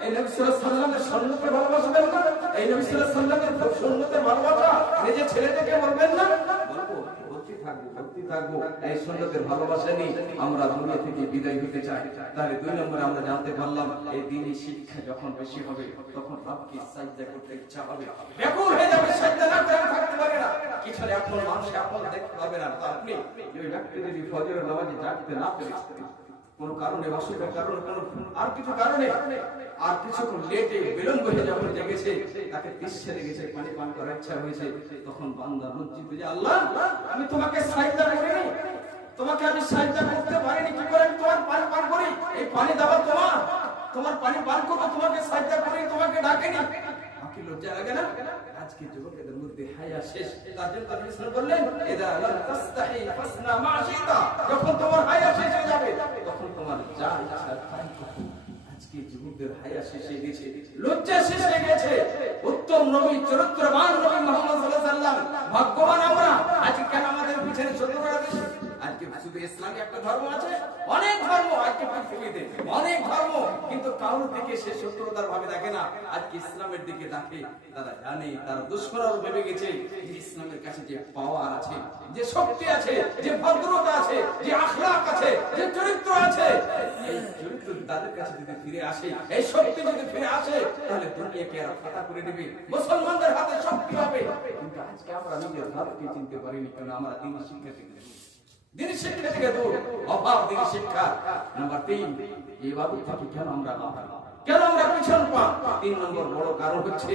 এই নবী সাল্লাল্লাহু আলাইহি ওয়াসাল্লামের সুন্নতকে ভালোবাসবেন না? এই নবী সাল্লাল্লাহু আলাইহি ওয়াসাল্লামের সুন্নতের ভালোবাসা নিজের ছেলেটাকে বলবেন না? বলবো, ভক্তি থাকবো। এই সুন্নতের ভালোবাসা নিয়ে আমরা দুনিয়া থেকে বিদায় হতে চাই। তাহলে 2 নম্বরে আমরা জানতে পারলাম এই দ্বীনি শিক্ষা যখন বেশি হবে তখন রবকে সাজদা করতে ইচ্ছা হবে, ব্যাকুল হয়ে যাবে, সাজদা না করে থাকতে পারে না। কিছু আপনার মানুষ আপনি দেখতে পাবেন না। তো আপনি ওই ব্যক্তি যদি ফজরের নামাজে জাগতে না পারে, কোন কারণে, অসুখের কারণে, আর কিছু কারণে, আর কিছুক্ষণ লেটে বিলম্ব হয়ে যখন জেগেছে, তাকে তৃষ্ণা লেগেছে, পানি পান করার ইচ্ছা হয়েছে, তখন বান্দা লজ্জিত যে আল্লাহ আমি তোমাকে সাজদা করিনি, তোমাকে আমি সাজদা করতে পারিনি, কি করে আমি তোমার পানি পান করি? এই পানি দেওয়া তোমার পানি পান করবো, তোমাকে সাজদা করি, তোমাকে ডাকেনি, আমাকে লজ্জা লাগে না? আজকে যুবকদের মধ্যে হায়া শেষ। তার জন্য নবী সাল্লাল্লাহু আলাইহি ওয়াসাল্লাম বললেন, ইদা লাম তাস্তাহি ফাসনা মা শিতা, যখন তোমার হায়া শেষ হয়ে যাবে তখন তোমার যা ইচ্ছা তাই করো। আজকে যুবকদের হায়া শেষ হয়ে গেছে, লজ্জা শেষ হয়ে গেছে। উত্তম নবী, চরিত্রবান নবী মুহাম্মদ সাল্লাল্লাহু আলাইহি ওয়াসাল্লাম, ভাগ্যবান আমরা। আজকে কেন আমাদের পিছনে শত্রুরা বেশি? আজকে শুধু ইসলামী একটা ধর্ম আছে? অনেক ধর্ম আজকে পৃথিবীতে, অনেক ধর্ম, কিন্তু কারোর দিকে সে শত্রুতার ভাবে দেখে না। আজকে ইসলামের দিকে দেখে, তারা জানে, তারা দুশমনও ভেবে গেছে যে ইসলামের কাছে যে পাওয়ার আছে, যে শক্তি আছে, যে ভদ্রতা আছে, যে আখলাক আছে, যে চরিত্র আছে, এই চরিত্র তাদের কাছে যদি ফিরে আসে, এই শক্তি যদি ফিরে আসে, তাহলে দুনিয়াকে আর ফাটা করে দেবে, মুসলমানদের হাতে শক্তি হবে। কিন্তু আজকে আমরা নিজের ধর্মকে চিনতে পারিনি, কারণ আমরা দ্বীনি শিক্ষা থেকে দ্বীনি শিক্ষা থেকে দূর, অভাব দ্বীনি শিক্ষা। নাম্বার 3, এই ইবাদত থেকে কেন আমরা পিছন পা? 3 নম্বর বড় কারণ হচ্ছে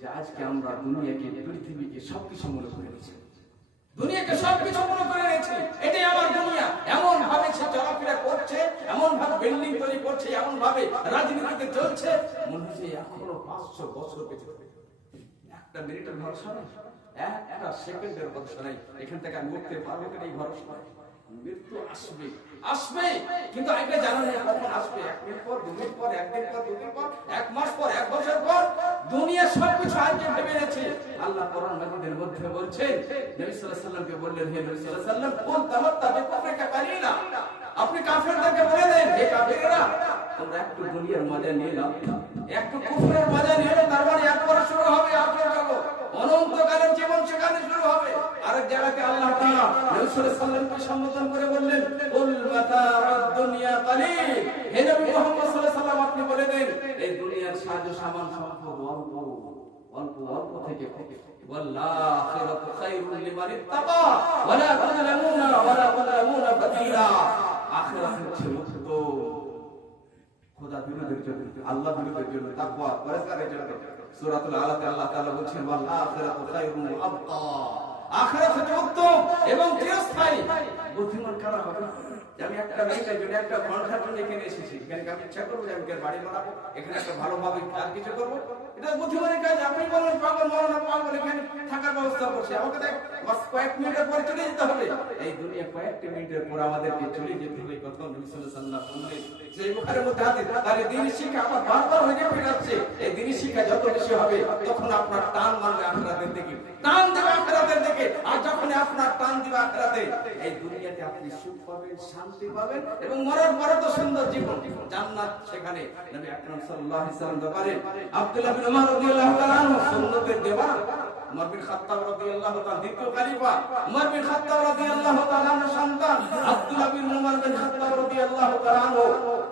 যে আজকে আমরা দুনিয়াকে, পৃথিবীকে সবকিছু মনে করে নিয়েছি, দুনিয়াকে সবকিছু মনে করে নিয়েছি, এটাই আমার দুনিয়া। এমন ভাবে সে চলাফেরা করছে, এমন ভাবে বিল্ডিং তৈরি করছে, এমন ভাবে রাজনীতিতে চলছে, মনে হচ্ছে এখনো 500 বছর বেঁচে থাকবে। একটা মিনিটের ভরসা নেই, একটা সেকেন্ডের ভরসা নেই, এখান থেকে আমি উঠতে পারবো কিনা এই ভরসা নেই। মৃত্যু আসবে, কিন্তু আগে জানা নেই কখন আসবে। 1 মিনিট পর, 2 মিনিট পর, 1 দিন পর, 2 দিন পর, 1 মাস পর, 1 বছর পর, দুনিয়া সবকিছু আজকে ভেবে নিয়েছে। আল্লাহ কোরআন মাজিদের মধ্যে বলছেন, নবী সাল্লাল্লাহু আলাইহি ওয়াসাল্লামকে বললেন, হে নবী সাল্লাল্লাহু আলাইহি ওয়াসাল্লাম, কুল তামাত্তা বিকুফরিকা কালিলা, আপনি কাফেরদেরকে বলে দেন, হে কাফেররা, তোমরা একটু দুনিয়ার মজা নিয়ে নাও, একটু কুফরের মজা নিয়ে নাও, তার মানে একবার শুরু হবে আপনার জগৎ, অনন্তকালের জীবন সেখানে শুরু হবে। আরেক জায়গাতে আল্লাহ তাআলা নবী সাল্লাল্লাহু আলাইহি ওয়াসাল্লামকে সম্বোধন করে বললেন, কুল মাতাউদ দুনিয়া কালিল, হে নবী মুহাম্মদ সাল্লাল্লাহু আলাইহি ওয়াসাল্লাম আপনি বলে দেন, এই দুনিয়ার সাজো সামান সম্পদ অল্প থেকে ওয়াল্লাখিরাতু খায়রুল লিমান ইত্তাকা ওয়ালা তুযলামুনা ফাতিলা, আখিরাত হচ্ছে উত্তম, খোদা বিরোধের জন্য, আল্লাহ বিরোধের জন্য, তাকওয়া পরহেজগারের জন্য। সূরাতুল আলাতে আল্লাহ তাআলা বলেছেন, ওয়াল আখিরাতু খায়রুন ওয়া আবকা, আখিরাত হচ্ছে উত্তম এবং চিরস্থায়ী। বুদ্ধিমান কারা হবে? আমি একটা মেয়ের জন্য, একটা ঘন্টার জন্য এখানে এসেছি, এখানে আমি ইচ্ছা করবো যে আমি বাড়ি বানাবো, এখানে একটা ভালোভাবে আর কিছু করবো, এটা বুদ্ধিমানের কাজ। আপনি বলেন পাগল মৌলানা পাগল, এখানে থাকার ব্যবস্থা করছে, আমাকে দেখ কয়েক মিনিটের পরে চলে যেতে হবে। এই দুনিয়া কয়েকটি মিনিটের পর আমাদেরকে চলে যেতে হবে, কথা নবী সাল্লাল্লাহু আলাইহি ওয়াসাল্লাম বললেন। সেই বুখারীর মধ্যে হাদিস, তাহলে দ্বীনি শিক্ষা আমার বারবার হয়ে ফেরাচ্ছে। এই দ্বীনি শিক্ষা যত বেশি হবে তখন আপনার টান মারবে আখিরাতের দিকে, টান দেবে আখিরাতের দিকে। আর যখন আপনার টান দিবে আখিরাতে, এই দুনিয়াতে আপনি সুখ পাবেন, শান্তি পাবেন, এবং মরার পরে তো সুন্দর জীবন, জান্নাত সেখানে। নবী আকরাম সাল্লাল্লাহু আলাইহি ওয়াসাল্লাম বলেন, আব্দুল্লাহ বিন উমর রাদিয়াল্লাহু তাআলা আনহু সুন্নতের দেওয়ান, উমর বিন খাত্তাব রাদিয়াল্লাহু তাআলা দ্বিতীয় খলিফা, উমর বিন খাত্তাব রাদিয়াল্লাহু তাআলা আনহু সন্তান আব্দুল্লাহ বিন উমর বিন খাত্তাব রাদিয়াল্লাহু তাআলা আনহু,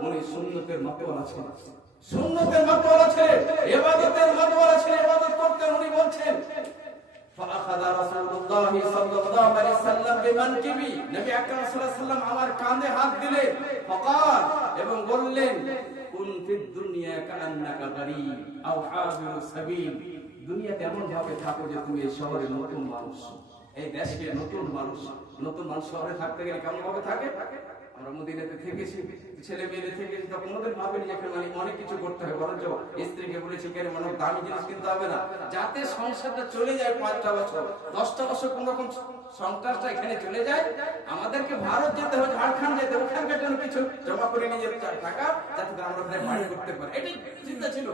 উনি সুন্নতের মাতওয়ালা ছিলেন, সুন্নতের মাতওয়ালা ছিলেন, ইবাদতের মাতওয়ালা ছিলেন, ইবাদত করতেন। উনি বলছেন, فأخذ رسول الله صلى الله عليه وسلم بمنكبي, নবী আকরাম সাল্লাল্লাহু আলাইহি ওয়াসাল্লাম আমার কাঁধে হাত দিলেন, فقال, এবং বললেন, কুন ফিদ দুনিয়া কাআন্নাকা গরীব আও হাবিরু সাবিল, দুনিয়াতে এমন ভাবে থাকো যে তুমি এই শহরে নতুন মানুষ, এই দেশে নতুন মানুষ। নতুন মানুষ শহরে থাকতে গেলে কেমন ভাবে থাকে? আমরা মদিনাতে থেকেছি, ছেলে মেয়েদের থেকেছি, তো কোনোদিন ভাবেনি যে মানে অনেক কিছু করতে হবে, বরঞ্চ স্ত্রীকে বলেছি কেন মানে দামি জিনিস কিনতে হবে না, যাতে সংসারটা চলে যায় 5টা বছর 10টা বছর কোন রকম সংসারটা এখানে চলে যায়। আমাদেরকে ভারত যেতে হবে, ঝাড়খণ্ড যেতে, ওখানকার জন্য কিছু জমা করে নিয়ে যেতে টাকা, যাতে আমরা ওখানে বাড়ি করতে পারি, এটাই চিন্তা ছিল।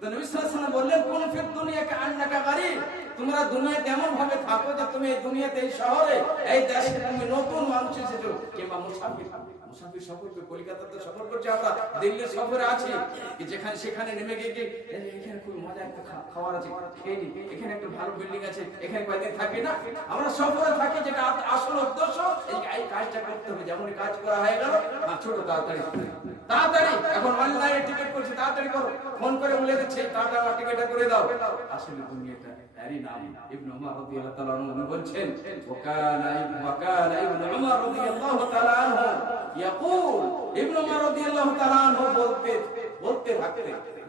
তো নবী সাল্লাল্লাহু আলাইহি ওয়াসাল্লাম বললেন, কোন ফির দুনিয়া কাআন্নাকা গরীব, তোমরা দুনিয়াতে এমন ভাবে থাকো যে তুমি এই দুনিয়াতে, এই শহরে, এই দেশে তুমি নতুন মানুষ এসেছো, কিংবা মুসাফির। মুসাফির সফর করে, কলকাতাতে সফর করছি আমরা, দিল্লির সফরে আছি, যেখানে সেখানে নেমে গিয়ে এখানে খুব মজা একটা খাবার আছে, খেয়ে নি, এখানে একটা ভালো বিল্ডিং আছে, এখানে কয়েকদিন থাকি না, আমরা সফরে থাকি, যেটা আসল উদ্দেশ্য এই কাজটা করতে হবে। যেমন কাজ করা হয়ে গেল, ছোট তাড়াতাড়ি তাড়াতাড়ি, এখন অনলাইনে টিকিট করছি, তাড়াতাড়ি করো, ফোন করে বলে দিচ্ছে তাড়াতাড়ি আমার টিকিটটা করে দাও। আসলে দুনিয়াটা এরই নাম। ইবনে উমর রাদিয়াল্লাহু তাআলা আনহু বলছেন, ওয়াকানা ইবনে উমর রাদিয়াল্লাহু তাআলা আনহু ইয়াকুল, ইবনে উমর রাদিয়াল্লাহু তাআলা আনহু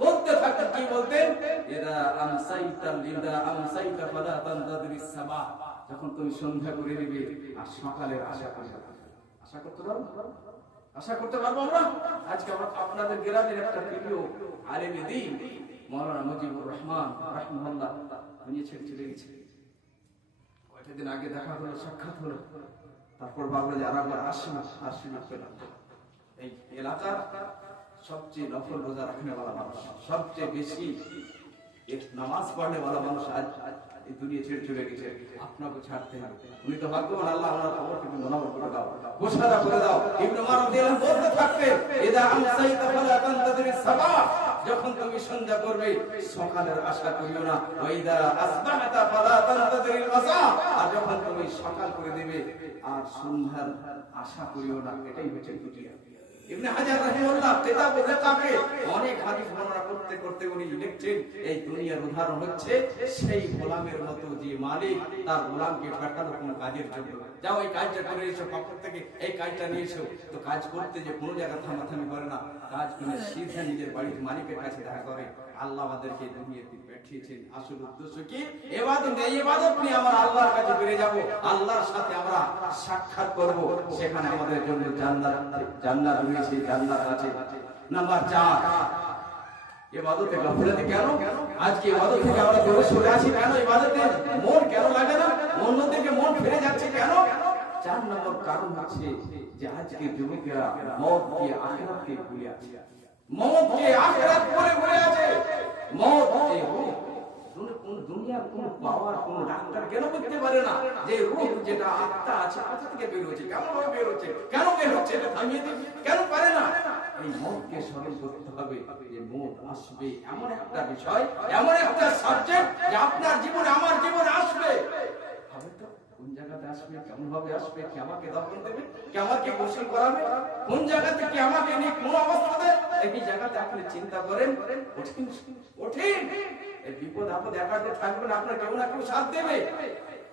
বলতে থাকতেন, কি বলতেন? ইদা আমসাইতা ফালা তানতাদিরিস সাবাহ, যখন তুমি সন্ধ্যা করে দিবে আর সকালের আশা করবে। আশা করতে পারো? আশা করতে পারবো আমরা? আজকে আমরা আপনাদের গ্রামের একটা প্রিয় আলেমে দ্বীন মাওলানা মুজিবুর রহমান রাহিমাহুল্লাহ দুনিয়া ছেড়ে চলে গেছে। কয়েকটা দিন আগে দেখা হলো, সাক্ষাৎ হলো, তারপর ভাবলো যে আরেকবার আসি না পেলাম। এই এলাকার সবচেয়ে নফল রোজা রাখনে वाला মানুষ, সবচেয়ে বেশি নামাজ পড়নে वाला মানুষ আজ এই দুনিয়া ছেড়ে চলে গেছে। আপনাকে ছাড়তে হবে। উনি তো ভাগ্যবান, আল্লাহ ওনার খবরকে মনোবল করে দাও, ঘোষণা করে দাও। ইবনে উমর রাদিয়াল্লাহু আনহু বলতে থাকতেন, ইদা আমসাইতা ফালা তানতাদিরিস সাবাহ, যখন তুমি সন্ধ্যা করবে সকালের আশা করিও না, ওয়া ইদা আসবাহতা ফালা তানতাদিরিল মাসা, আর যখন তুমি সকাল করে দিবে আর সন্ধ্যার আশা করিও না। এটাই হচ্ছে দুনিয়া। ইবনে হাজার রাহিমাহুল্লাহ কিতাবুল রিকাকে অনেক হাদিস বর্ণনা করতে করতে উনি লিখছেন, এই দুনিয়ার উদাহরণ হচ্ছে সেই গোলামের মতো যে মালিক তার গোলামকে পাঠালো কোনো কাজের জন্য, যাও এই কাজটা করে এসো, পাপড় থেকে এই কাজটা নিয়ে এসো। তো কাজ করতে যে কোনো জায়গা থামাথামি করে না, কাজ করে সিধা নিজের বাড়ির মালিকের কাছে দেখা করে। আল্লাহ আমাদেরকে দুনিয়াতে পাঠিয়েছেন, আসল উদ্দেশ্য কি? ইবাদত। এই ইবাদত নিয়ে আমরা আল্লাহর কাছে ফিরে যাব, আল্লাহর সাথে আমরা সাক্ষাৎ করব, সেখানে আমাদের জন্য জান্নাত রয়েছে, জান্নাত আছে। নাম্বার 4, ইবাদতে গাফলতি কেন? আজকে ইবাদত থেকে আমরা দূরে সরে আসি কেন? ইবাদতে মন কেন লাগে না? অন্য দিকে মন ফিরে যাচ্ছে কেন? 4 নম্বর কারণ হচ্ছে যে আজকে যুবকেরা মওতকে আখিরাতকে ভুলে আছে, মওতকে আখিরাত ভুলে আছে। মওত এই দুনিয়ার কোন পাওয়ার কোন ডাক্তার কেন করতে পারে না যে রূহ যেটা আত্মা আছে কোথা থেকে বের হচ্ছে, কেমন ভাবে বের হচ্ছে, কেন বের হচ্ছে, এটা থামিয়ে দিতে কেন পারে না? এই মওতকে স্মরণ করতে হবে যে মওত আসবে, এমন একটা বিষয়, এমন একটা সাবজেক্ট যে আপনার জীবনে আমার জীবনে আসবে। হবে তো কোন জায়গাতে আসবে, কেমন ভাবে আসবে, কে আমাকে দাফন দেবে, কে আমাকে গোসল করাবে, কোন জায়গাতে কে আমাকে নিয়ে কোন অবস্থাতে, এই জায়গাতে আপনি চিন্তা করেন। কঠিন এই বিপদ আপদ একাতে থাকবেন, আপনার কেউ না কেউ সাথ দেবে,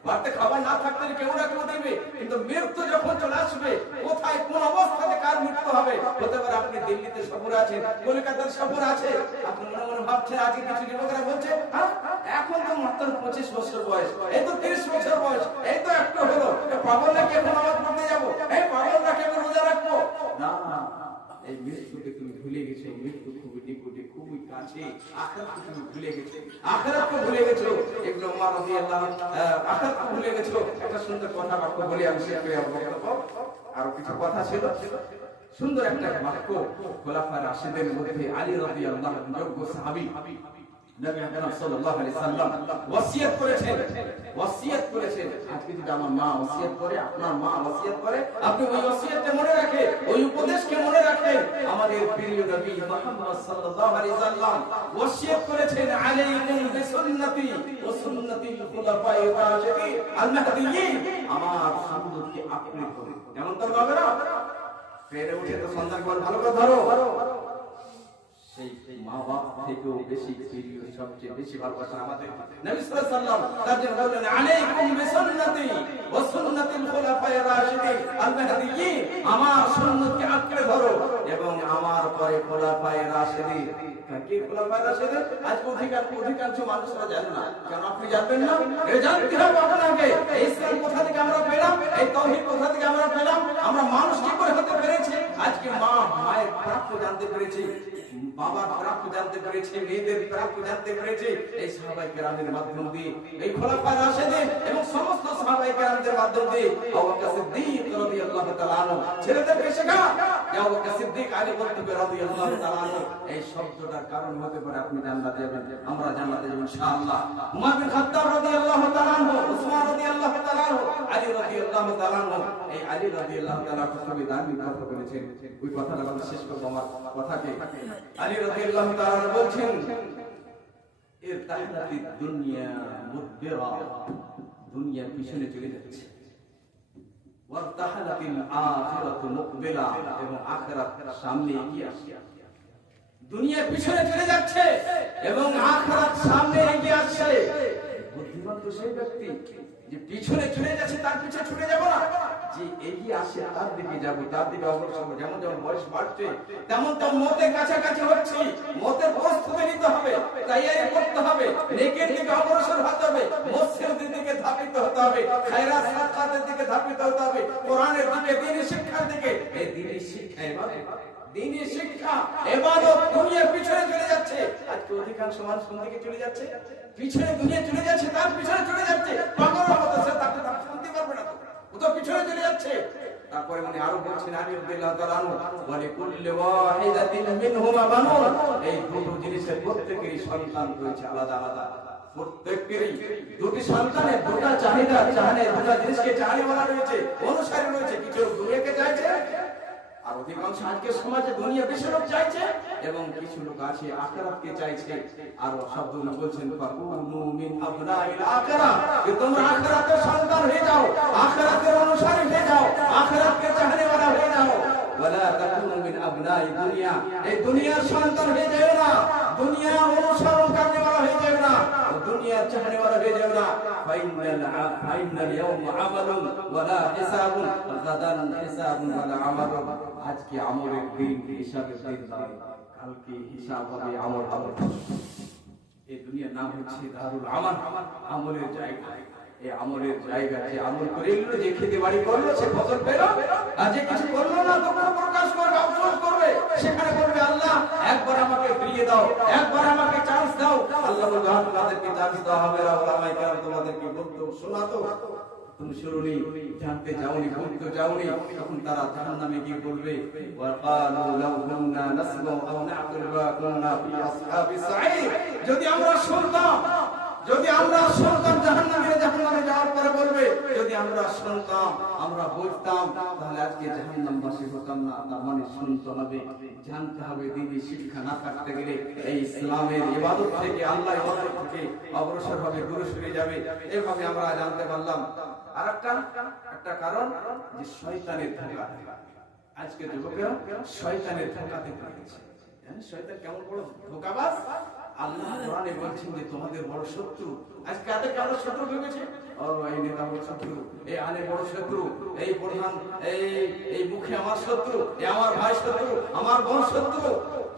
বাড়িতে খাবার না থাকতে কেউ না কেউ দেবে। কিন্তু মৃত্যু যখন চলে আসবে, কোথায় কোন অবস্থাতে কার মৃত্যু হবে, হতে পারে আপনি দিল্লিতে সফরে আছেন, কলকাতার সফরে আছে, আপনি মনে মনে ভাবছেন, আজকে কিছু যুবকরা বলছে এখন তো মাত্র 25 বছর বয়স, এই তো 30 বছর বয়স, এই তো একটু হলো, পাগল নাকি এখন নামাজ পড়তে যাবো, এই পাগল নাকি আমি রোজা রাখবো। না, এই মৃত্যুকে তুমি ভুলে গেছো, মৃত্যু খুবই নিকটে, খুবই কাছে, আখিরাতকে তুমি ভুলে গেছো, আখিরাতকে ভুলে গেছো। ইবনে উমর রাদিয়াল্লাহু আখিরাতকে ভুলে গেছো। একটা সুন্দর কথা বাক্য বলি আমি শেষ করে আরো কিছু কথা ছিল। সুন্দর একটা বাক্য খোলাফায়ে রাশিদের মধ্যে আলী রাদিয়াল্লাহু আনহু যোগ্য সাহাবী নবী আকরাম সাল্লাল্লাহু আলাইহি সাল্লাম ওসিয়ত করেছেন। আজকে যদি আমার মা ওসিয়ত করে, আপনার মা ওসিয়ত করে, আপনি ওই ওসিয়তটা মনে রাখেন, ওই উপদেশকে মনে রাখেন। আমাদের প্রিয় নবী মুহাম্মদ সাল্লাল্লাহু আলাইহি সাল্লাম ওসিয়ত করেছেন, আলাইকুম বিসুন্নতি ওয়া সুন্নাতিল খুলাফায়ে রাশিদিন আল মাহদিয়্যিন, আমার সুন্নতকে আঁকড়ে ধরুন। কেমন তো হবে না? ফেরে উঠে তো সন্তান ভালো করে ধরো। সেই মা বাপ থেকেও বেশি প্রিয়, সবচেয়ে বেশি ভালোবাসা আমাদের নবী সাল্লাল্লাহু আলাইহি ওয়াসাল্লাম। তার জন্য বললেন, আলাইকুম বিসুন্নতি ওয়া সুন্নাতিল খুলাফায়ে রাশিদিন আল মাহদিয়্যিন, আমার সুন্নতকে আঁকড়ে ধরো এবং আমার পরে খুলাফায়ে রাশিদিন। কি খুলাফায়ে রাশিদিন? আজ অধিকাংশ মানুষরা জানে না। কেন আপনি জানবেন না? এই জানতে হবে আপনাকে। এই ইসলাম কোথা থেকে আমরা পেলাম? এই তাওহীদ কোথা থেকে আমরা পেলাম? আমরা মানুষ কি করে হতে পেরেছি? আজকে মায়ের প্রাপ্য জানতে পেরেছি, বাবার প্রাপ্য জানতে পেরেছি, মেয়েদের প্রাপ্য জানতে পেরেছি এই সাহাবায়ে কেরামের মাধ্যম দিয়ে, এই খোলাফায়ে রাশিদিন এবং সমস্ত সাহাবায়ে কেরামদের মাধ্যম দিয়ে। আবু বকর সিদ্দিক রাদিয়াল্লাহু তাআলা আনহু ছেলেদেরকে শেখা, আবু বকর সিদ্দিক আলী বলতে রাদিয়াল্লাহু তাআলা আনহু, এই শব্দটার কারণ হতে পারে আপনি জান্নাতে যাবেন, আমরা জান্নাতে যাব ইনশাআল্লাহ। উমর বিন খাত্তাব রাদিয়াল্লাহু তাআলা আনহু, উসমান রাদিয়াল্লাহু তাআলা আনহু, আলী রাদিয়াল্লাহু তাআলা আনহু, এই আলী রাদিয়াল্লাহু তাআলা খুবই দামি কথা বলেছেন। ওই কথাটা আমি শেষ করব আমার কথাকে। আলী রাদিয়াল্লাহু তাআলা বলছেন, ইরতাহালাতিদ দুনিয়া মুদবিরা, দুনিয়া পিছনে চলে যাচ্ছে, ওয়ারতাহালাতিল আখিরাতু মুকবিলা, এবং আখিরাত সামনে এগিয়ে আসছে। দুনিয়া পিছনে চলে যাচ্ছে এবং আখিরাত সামনে এগিয়ে আসছে। বুদ্ধিমান তো সেই ব্যক্তি যে পিছনে চলে যাচ্ছে তার পিছে ছুটে যাব না, যে এগিয়ে আসে তার দিকে যাব, তার দিকে অগ্রসর হব। যেমন যেমন বয়স বাড়ছে তেমন তেমন মতের কাছাকাছি হচ্ছে, মতের প্রস্তুতি নিতে হবে, তৈরি করতে হবে, নেকের দিকে অগ্রসর হতে হবে, মসজিদের দিকে ধাবিত হতে হবে, খায়রাত সাদকাতের দিকে ধাবিত হতে হবে, কোরআনের দিকে, দ্বীনি শিক্ষার দিকে। এই দ্বীনি শিক্ষা দ্বীনি শিক্ষা ইবাদত দুনিয়ার পিছনে চলে যাচ্ছে। আজকে অধিকাংশ মানুষ কোন দিকে চলে যাচ্ছে? পিছনে দুনিয়া চলে যাচ্ছে, তার পিছনে চলে যাচ্ছে। পাগলের মতো সে তাকে শুনতে পারবে না, ও তো পিছনে চলে যাচ্ছে। তারপরে উনি আরো বলছেন, আলী রাদিয়াল্লাহু তাআলা আনহু, ওয়া লিকুল্লি ওয়াহিদাতিন মিনহুমা বানুন, এই দুটো জিনিসের প্রত্যেকেরই সন্তান রয়েছে আলাদা আলাদা। প্রত্যেকেরই দুটি সন্তানের দুটো চাহিদা, দুটো জিনিসকে চাহিদাওয়ালা রয়েছে, অনুসারী রয়েছে। কিছু দুনিয়াকে চাইছে, আর অধিকাংশ আজকের সমাজে দুনিয়া বেশি লোক চাইছে, এবং কিছু লোক আছে আখিরাতকে চাইছে। আর শব্দগুলো বলছেন, ফাকুনু মিন আবনাইল আখিরা, যে তোমরা আখিরাতের সন্তান হয়ে যাও, আখিরাতের অনুসারী হয়ে যাও, আখিরাতকে চাহনেওয়ালা হয়ে যাও। ওয়ালা তাকুনু মিন আবনাই দুনিয়া, এই দুনিয়ার সন্তান হয়ে যাও না, দুনিয়া অনুসরণ করনেওয়ালা হয়ে যাও না, দুনিয়া চাহনেওয়ালা হয়ে যাও না। ফাইনাল ইয়াউমা আমালুন ওয়ালা হিসাবুন, গাদান হিসাবুন ওয়ালা আমালুন। আজকে আমলের দিন, হিসাবের দিন নয়, কালকে হিসাব হবে, আমল হবে। এই দুনিয়ার নাম হচ্ছে দারুল আমাল, আমলের জায়গা। এই আমলের জায়গা, যে আমল করে এলো, যে খেতে বাড়ি করলো সে ফসল পেল, আর যে কিছু করলো না দুঃখ প্রকাশ করবে, আফসোস করবে, সেখানে বলবে, আল্লাহ একবার আমাকে ফিরিয়ে দাও, একবার আমাকে চান্স দাও। আল্লাহ বলবে, তোমাদেরকে চান্স দেওয়া হবে না, ওলামায়ে কেরাম তোমাদেরকে বলতো, শোনাতো, তুমি শুনুনি, জানতে যাওনি, বলতে যাওনি। তখন তারা জাহান্নামে গিয়ে বলবে, ওয়াকালু লাউ কুননা নাসমাউ আও না'কিলু মা কুননা ফি আসহাবিস সাঈর, যদি আমরা শুনতাম জাহান্নামে যাওয়ার পরে বলবে, যদি আমরা শুনতাম, আমরা বুঝতাম, তাহলে আজকে জাহান্নামবাসী হতাম না। তার মানে শুনতে হবে, জানতে হবে। দ্বীনি শিক্ষা না থাকতে গেলে এই ইসলামের ইবাদত থেকে, আল্লাহ ইবাদত থেকে অগ্রসর হবে, দূরে সরে যাবে। এভাবে আমরা জানতে পারলাম। আর একটা কারণ, যে শয়তানের ধোঁকা। আজকে যুবকেরা শয়তানের ধোঁকাতে পড়েছে। শয়তান কেমন বড় ধোঁকাবাজ, আল্লাহ কোরআনে বলছেন যে তোমাদের বড় শত্রু আজকে এত কারো শত্রু ভেবেছে, ও এই নেতা বড় শত্রু, এই আলে বড় শত্রু, এই প্রধান, এই মুখে আমার শত্রু, এই আমার ভাই শত্রু, আমার বোন শত্রু।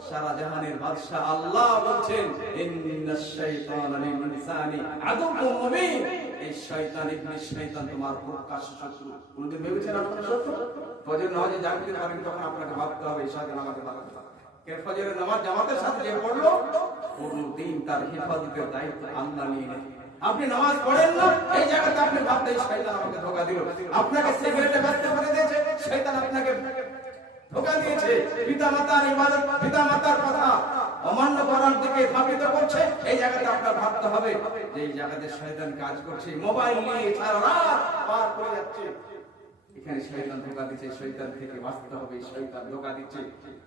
সারা জাহানের বাদশা আল্লাহ বলছেন ইন্নাশ শাইতানা লিল ইনসানি আদুউম মুবিন, এই শয়তান ইবলিস শয়তান তোমার প্রকাশ্য শত্রু। কোনদিন ভেবেছেন আপনার শত্রু? ফজর নামাজে জাগতে পারেন তখন আপনাকে ভাবতে হবে এই শয়তান আমাকে বাঁচাতে পারে। ফজরের নামাজ জামাতের সাথে যে পড়লো পুরো দিন তার হেফাজতের দায়িত্ব আল্লাহ নিয়ে নেয়। আপনি নামাজ পড়েন না, এই জায়গাতে আপনি ভাবতে শয়তান আমাকে ধোঁকা দিল, আপনাকে সিগারেটে ব্যস্ত করে দিয়েছে, শয়তান আপনাকে ধোঁকা দিয়েছে, পিতামাতার ইবাদত, পিতামাতার কথা অমান্য করার দিকে ধাবিত করছে, এই জায়গাতে আপনার ভাবতে হবে যে এই জায়গাতে শয়তান কাজ করছে, মোবাইল নিয়ে সারা রাত পার করে যাচ্ছে, এখানে শয়তান ধোঁকা দিচ্ছে, শয়তান থেকে বাঁচতে হবে। শয়তান ধোঁকা দিচ্ছে,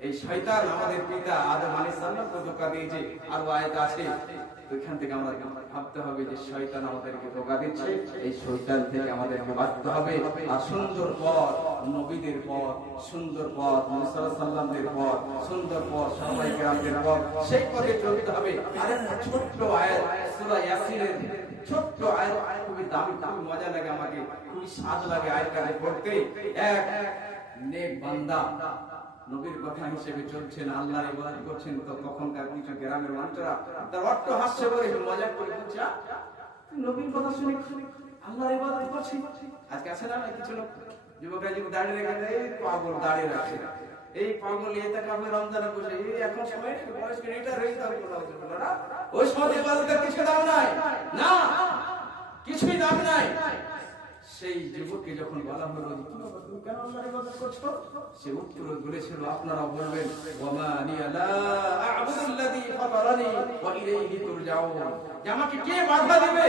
এই শয়তান আমাদের পিতা আদম আলাইহিস সালামকে ধোঁকা দিয়েছে, আর আয়াত আছে, ওইখান থেকে আমরা ভাবতে হবে যে শয়তান আমাদেরকে ধোঁকা দিচ্ছে, এই শয়তান থেকে আমাদেরকে বাঁচতে হবে। আর সুন্দর পথ, নবীদের পথ, সুন্দর পথ, মুহাম্মদ সাল্লাল্লাহু আলাইহি ওয়াসাল্লামের পথ, সুন্দর পথ, সাহাবায়ে কেরামদের পথ, সেই পথে চলতে হবে। আর একটা ছোট্ট আয়াত সূরা ইয়াসিনের ছোট্ট আয়াত, খুবই দামি, খুবই মজা লাগে, আমাকে খুবই স্বাদ লাগে আয়াতটাকে পড়তে। এক নেক বান্দা নবীর কথা হিসেবে চলছেন, আল্লাহর ইবাদত করছেন, তো তখনকার কিছু গ্রামের মানুষরা তার অট্ট হাস্য করে মজা করে বলছে নবীর কথা শুনে আল্লাহর ইবাদত করছি। আজকে আছে না কিছু লোক যুবকরা যুবক দাঁড়িয়ে রেখে এই পাগল দাঁড়িয়ে রাখছে, এই পাগল এতে কাপে রমজানে বসে, এই এখন সময় বয়স রিটায়ার হয়ে যাবে, ওই সময় ইবাদতের কিছু দাম নাই, না কিছুই দাম নাই। সেই যুবককে যখন বলা হলো তুমি কেন আল্লাহর ইবাদত করছো, সে উত্তর বলেছিল আপনারা বলবেন ওয়ামা নিয়া লা আ'বুদুল্লাযী ফাতারানি ওয়া ইলাইহি তুরজাউন, যে আমাকে কে বাধা দিবে,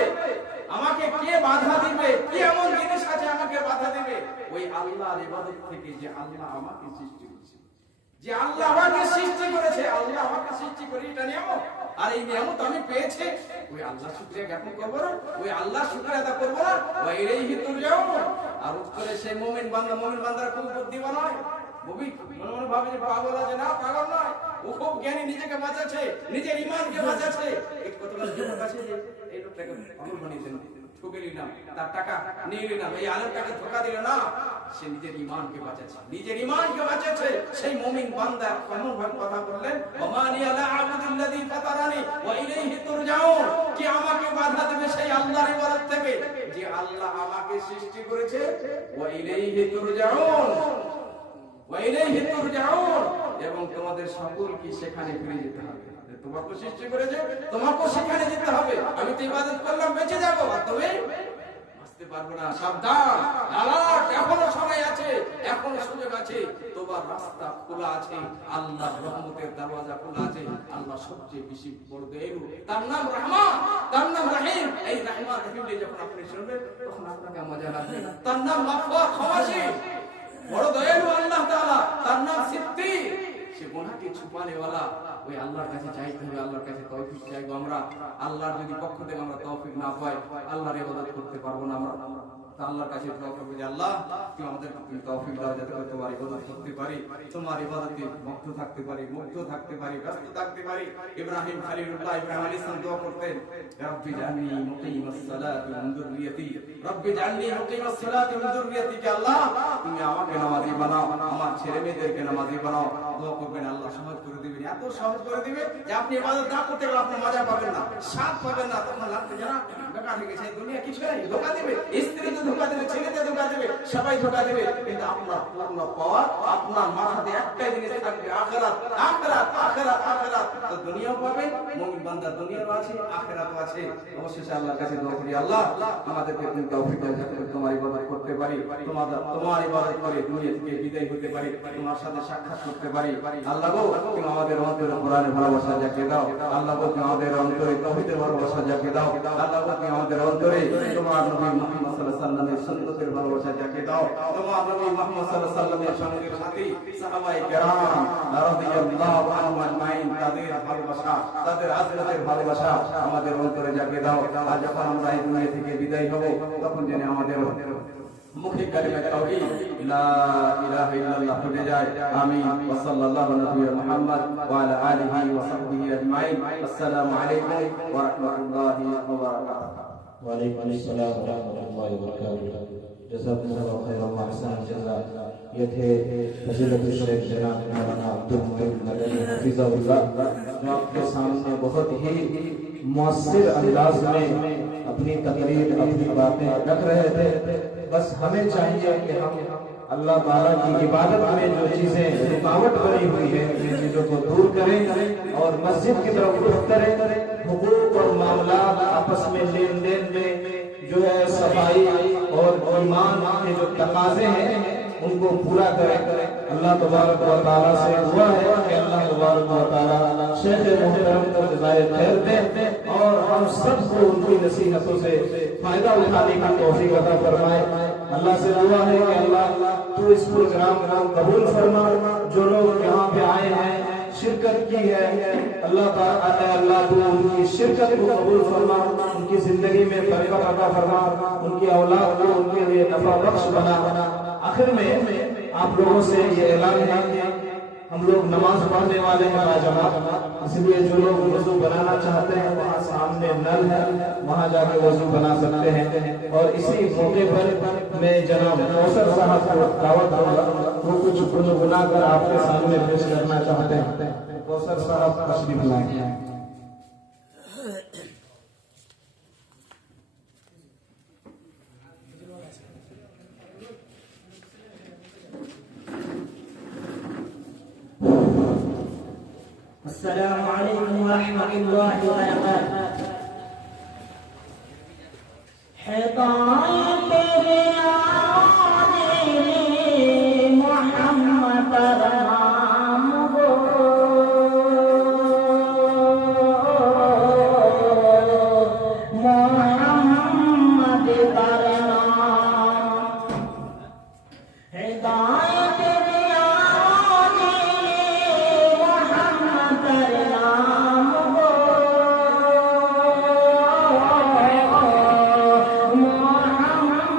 আমাকে কে বাধা দিবে, কি এমন জিনিস আছে আমাকে বাধা দিবে, ওই আল্লাহর ইবাদত থেকে যে আল্লাহ আমাকে সৃষ্টি করেছে, যে আল্লাহ আমাকে সৃষ্টি করেছে, আল্লাহ আমাকে সৃষ্টি করে এটা নিয়ামত, আর এই নিয়ামত আমি পেয়েছি, ওই আল্লাহ শুকরিয়া জ্ঞাপন করব না, ওই আল্লাহ শুকরিয়া আদা করব না, ওয়া ইলাইহি তুরজাউন। আর উত্তরে সেই মুমিন বান্দা, মুমিন বান্দারা খুব বুদ্ধিমান হয়, মুমিন মনে মনে ভাবে যে পাগল আছে, না পাগল নয়, ও খুব জ্ঞানী, নিজেকে বাঁচাচ্ছে, নিজের ঈমানকে বাঁচাচ্ছে। এই কতগুলো যুবক আছে যে এই লোকটাকে পাগল বানিয়ে দেন, ঠকে নিলাম, তার টাকা নিয়ে নিলাম, এই আলেমটাকে ধোঁকা দিল না, সে নিজের ঈমানকে বাঁচাচ্ছে, নিজের ঈমানকে বাঁচাচ্ছে। সেই মুমিন বান্দা কেমন ভাবে কথা বললেন ওমা নিয়া লা আ'বুদুল্লাযী ফাতারানি ওয়া ইলাইহি তুরজাউন, কি আমাকে বাধা দেবে সেই আল্লাহর ইবাদত থেকে, যে আল্লাহ আমাকে সৃষ্টি করেছে, ওয়া ইলাইহি তুরজাউন, ওয়া ইলাইহি তুরজাউন, এবং তোমাদের সকলকে সেখানে ফিরে যেতে হবে, তোমাকে সৃষ্টি করেছে, তোমাকে সেখানে যেতে হবে। আমি তো ইবাদত করলাম বেঁচে যাব, আর তুমি বাঁচতে পারবো না, সাবধান, আলার্ট, এখনো সময় আছে, এখনো সুযোগ আছে, তোমার রাস্তা খোলা আছে, আল্লাহর রহমতের দরওয়াজা খোলা আছে। আল্লাহ সবচেয়ে বেশি বড় দয়ালু, তার নাম রহমান, তার নাম রহিম। এই রহমান রহিমকে যখন আপনি শুনবেন তখন আপনাকে মজা লাগবে। তার নাম গফফার, ক্ষমাশীল, বড় দয়ালু আল্লাহ তাআলা, তার নাম সিদ্দিক, সে গুনাহকে ছুপানে ওয়ালা। ওই আল্লাহর কাছে চাইতে হবে, আল্লাহর কাছে তৌফিক চাইবো আমরা। আল্লাহর যদি পক্ষ থেকে আমরা তৌফিক না পাই, আল্লাহর ইবাদত করতে পারবো না আমরা। আল্লাহর কাছে দোয়া করব যে আল্লাহ তুমি আমাদেরকে তুমি তৌফিক দাও, যাতে করে তোমার ইবাদত করতে পারি, তোমার ইবাদতে মুগ্ধ থাকতে পারি, মুগ্ধ থাকতে পারি, ব্যস্ত থাকতে পারি। ইব্রাহিম খলিলুল্লাহ ইব্রাহিম আলাইহিস সালাম দোয়া করতেন রব্বি জাআলনি মুকিমাস সালাতি মিন যুররিয়াতি, রব্বি জাআলনি মুকিমাস সালাতি মিন যুররিয়াতি, কে আল্লাহ তুমি আমাকে নামাজি বানাও, আমার ছেলে মেয়েদেরকে নামাজি বানাও। দোয়া করবেন, আল্লাহ সহজ করে দিবেন, এত সহজ করে দিবে যে আপনি ইবাদত না করতে গেলে আপনি মজা পাবেন না, স্বাদ পাবেন না, তখন লাগবে জানা বেকার হয়ে গেছে, দুনিয়া কিছু নাই, ধোঁকা দিবে, স্ত্রীতে ধোঁকা দেবে, ছেলেতে ধোঁকা দেবে, সবাই ধোঁকা দেবে, কিন্তু আপনার পূর্ণ পাওয়ার আপনার মাথাতে একটাই জিনিস থাকবে, আখিরাত, আখিরাত, আখিরাত, আখিরাত। তো দুনিয়াও পাবেন, মুমিন বান্দা দুনিয়াও আছে, আখিরাতও আছে। অবশেষে আল্লাহর কাছে দোয়া করি, আল্লাহ আমাদেরকে তুমি তৌফিক দাও, যাতে তোমার ইবাদত করতে পারি, তোমার ইবাদত করে দুনিয়া থেকে বিদায় হতে পারি, তোমার সাথে সাক্ষাৎ করতে পারি। আল্লাহ গো তুমি আমাদের অন্তরে কোরআনের ভালোবাসা জাগিয়ে দাও, আল্লাহ গো তুমি আমাদের অন্তরে তাওহীদের ভালোবাসা জাগিয়ে দাও, আল্লাহ গো তুমি আমাদের অন্তরে তোমার নবী মুহাম্মদ সাল্লাল্লাহু আলাইহি ওয়াসাল্লামের সুন্নতের ভালোবাসা জাগিয়ে দাও, তোমার নবী মুহাম্মদ সাল্লাল্লাহু আলাইহি ওয়াসাল্লামের সঙ্গে সাথী সাহাবায়ে কেরাম রাদিয়াল্লাহু আনহুম আজমাইন, তাদের ভালোবাসা, তাদের আখিরাতের ভালোবাসা আমাদের অন্তরে জাগিয়ে দাও। আর যখন আমরা এই দুনিয়া থেকে বিদায় হব, তখন যেন আমাদের মুখে কালিমা তাওহীদ লা ইলাহা ইল্লাল্লাহ পড়ে যায়। আমিন। ওয়া সাল্লাল্লাহু আলা মুহাম্মদ ওয়া আলা আলিহি ওয়া সাহবিহি আজমাইন। আসসালামু আলাইকুম ওয়া রাহমাতুল্লাহি ওয়া বারাকাতুহু। ওয়া আলাইকুম আসসালাম ওয়া রাহমাতুল্লাহি ওয়া বারাকাতুহু। जज़ाकुमुल्लाहु खैरन व अहसन जज़ा। ये थे फजीलत शेख जनाब मौलाना अब्दुल मुईन मदनी हफिज़हुल्लाह, जो आपके सामने बहुत ही मुअस्सिर अंदाज में अपनी तकरीर, अपनी बातें रख रहे थे। बस हमें चाहिए कि हम अल्लाह ताला की इबादत में जो चीजें रुकावट बनी हुई है, इन चीजों को दूर करें और मस्जिद की तरफ रुख करें। हुकूक और मामलात आपस में लेन देन में जो है सफाई और ईमान के जो तकाजे हैं उनको पूरा करें। अल्लाह तबारक व तआला से दुआ है कि अल्लाह तबारक व तआला शेख मोहतरम को जज़ाए खैर दे और हम सबको उनकी नसीहतों से फायदा उठाने की तौफीक अता फरमाए। अल्लाह से दुआ है कि अल्लाह तू इस प्रोग्राम को कबूल फरमा। जो लोग यहाँ पे आए हैं, शिरकत की है, अल्लाह तू उनकी शिरकत को कबूल फरमा, उनकी जिंदगी में बरकत अता फरमा, उनकी औलाद को उनके लिए नफा बख्श बना। आखिर में आप लोगों से ये ऐलान है कि हम लोग नमाज पढ़ने वाले हैं बाजमात, इसलिए जो लोग वजू बनाना चाहते हैं वहाँ सामने नल है, वहाँ जाके वजू बना सकते हैं। और इसी मौके पर मैं जनाब कौसर साहब को दावत दूंगा, वो कुछ गुनगुनाकर आपके सामने पेश करना चाहते हैं। कौसर साहब तशरीफ लाएं। अस्सलामु अलैकुम व रहमतुल्लाहि व बरकातुहू। हिदायत तेरे आने मोहम्मद राम हो, मोहम्मद नाम। हिदायत तेरे आने मोहम्मद नाम हो, मोहम्मद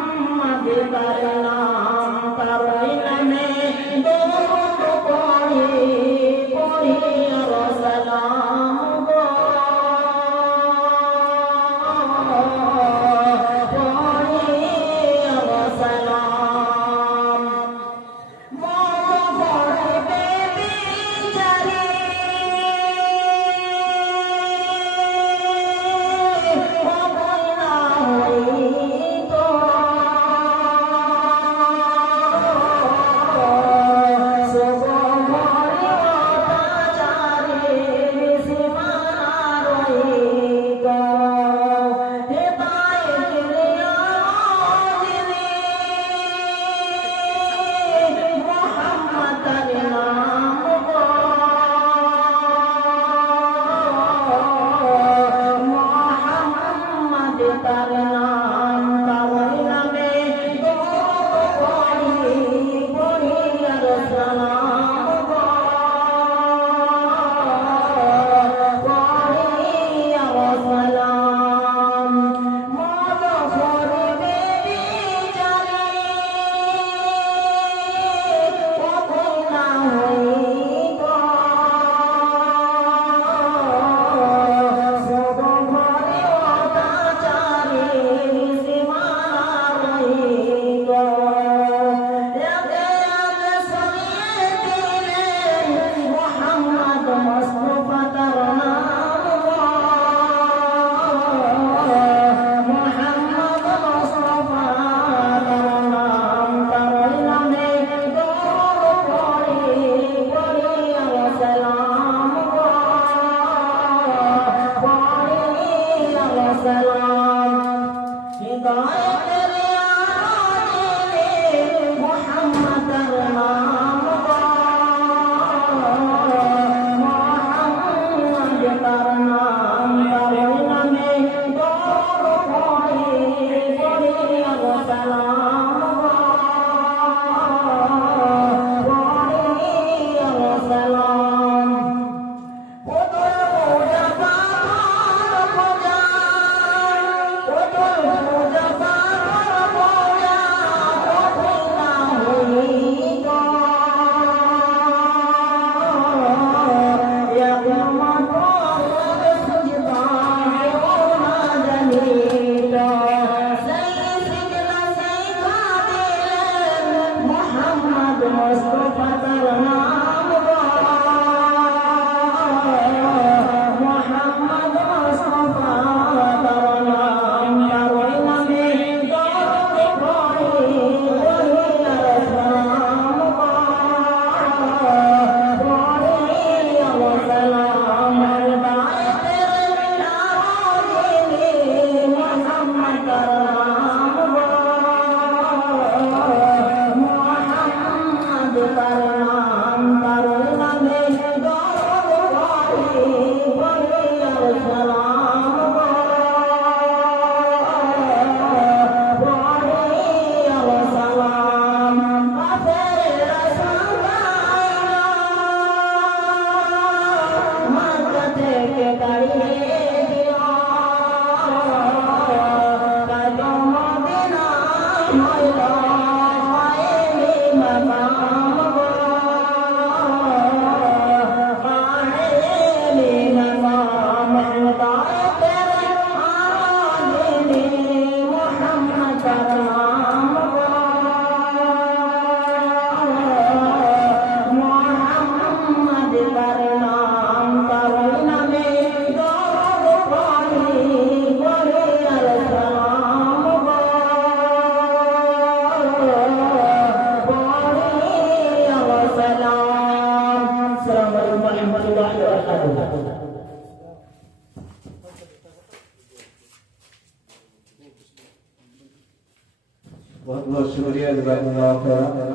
बहुत बहुत शुक्रिया जज़ाकल्लाहु खैरन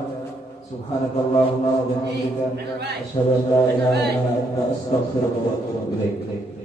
सुब्हानकल्लाहुम्मा व बिहम्दिका अशहदु अन ला इलाहा इल्ला अंता अस्तगफिरुका व अतूबु इलैक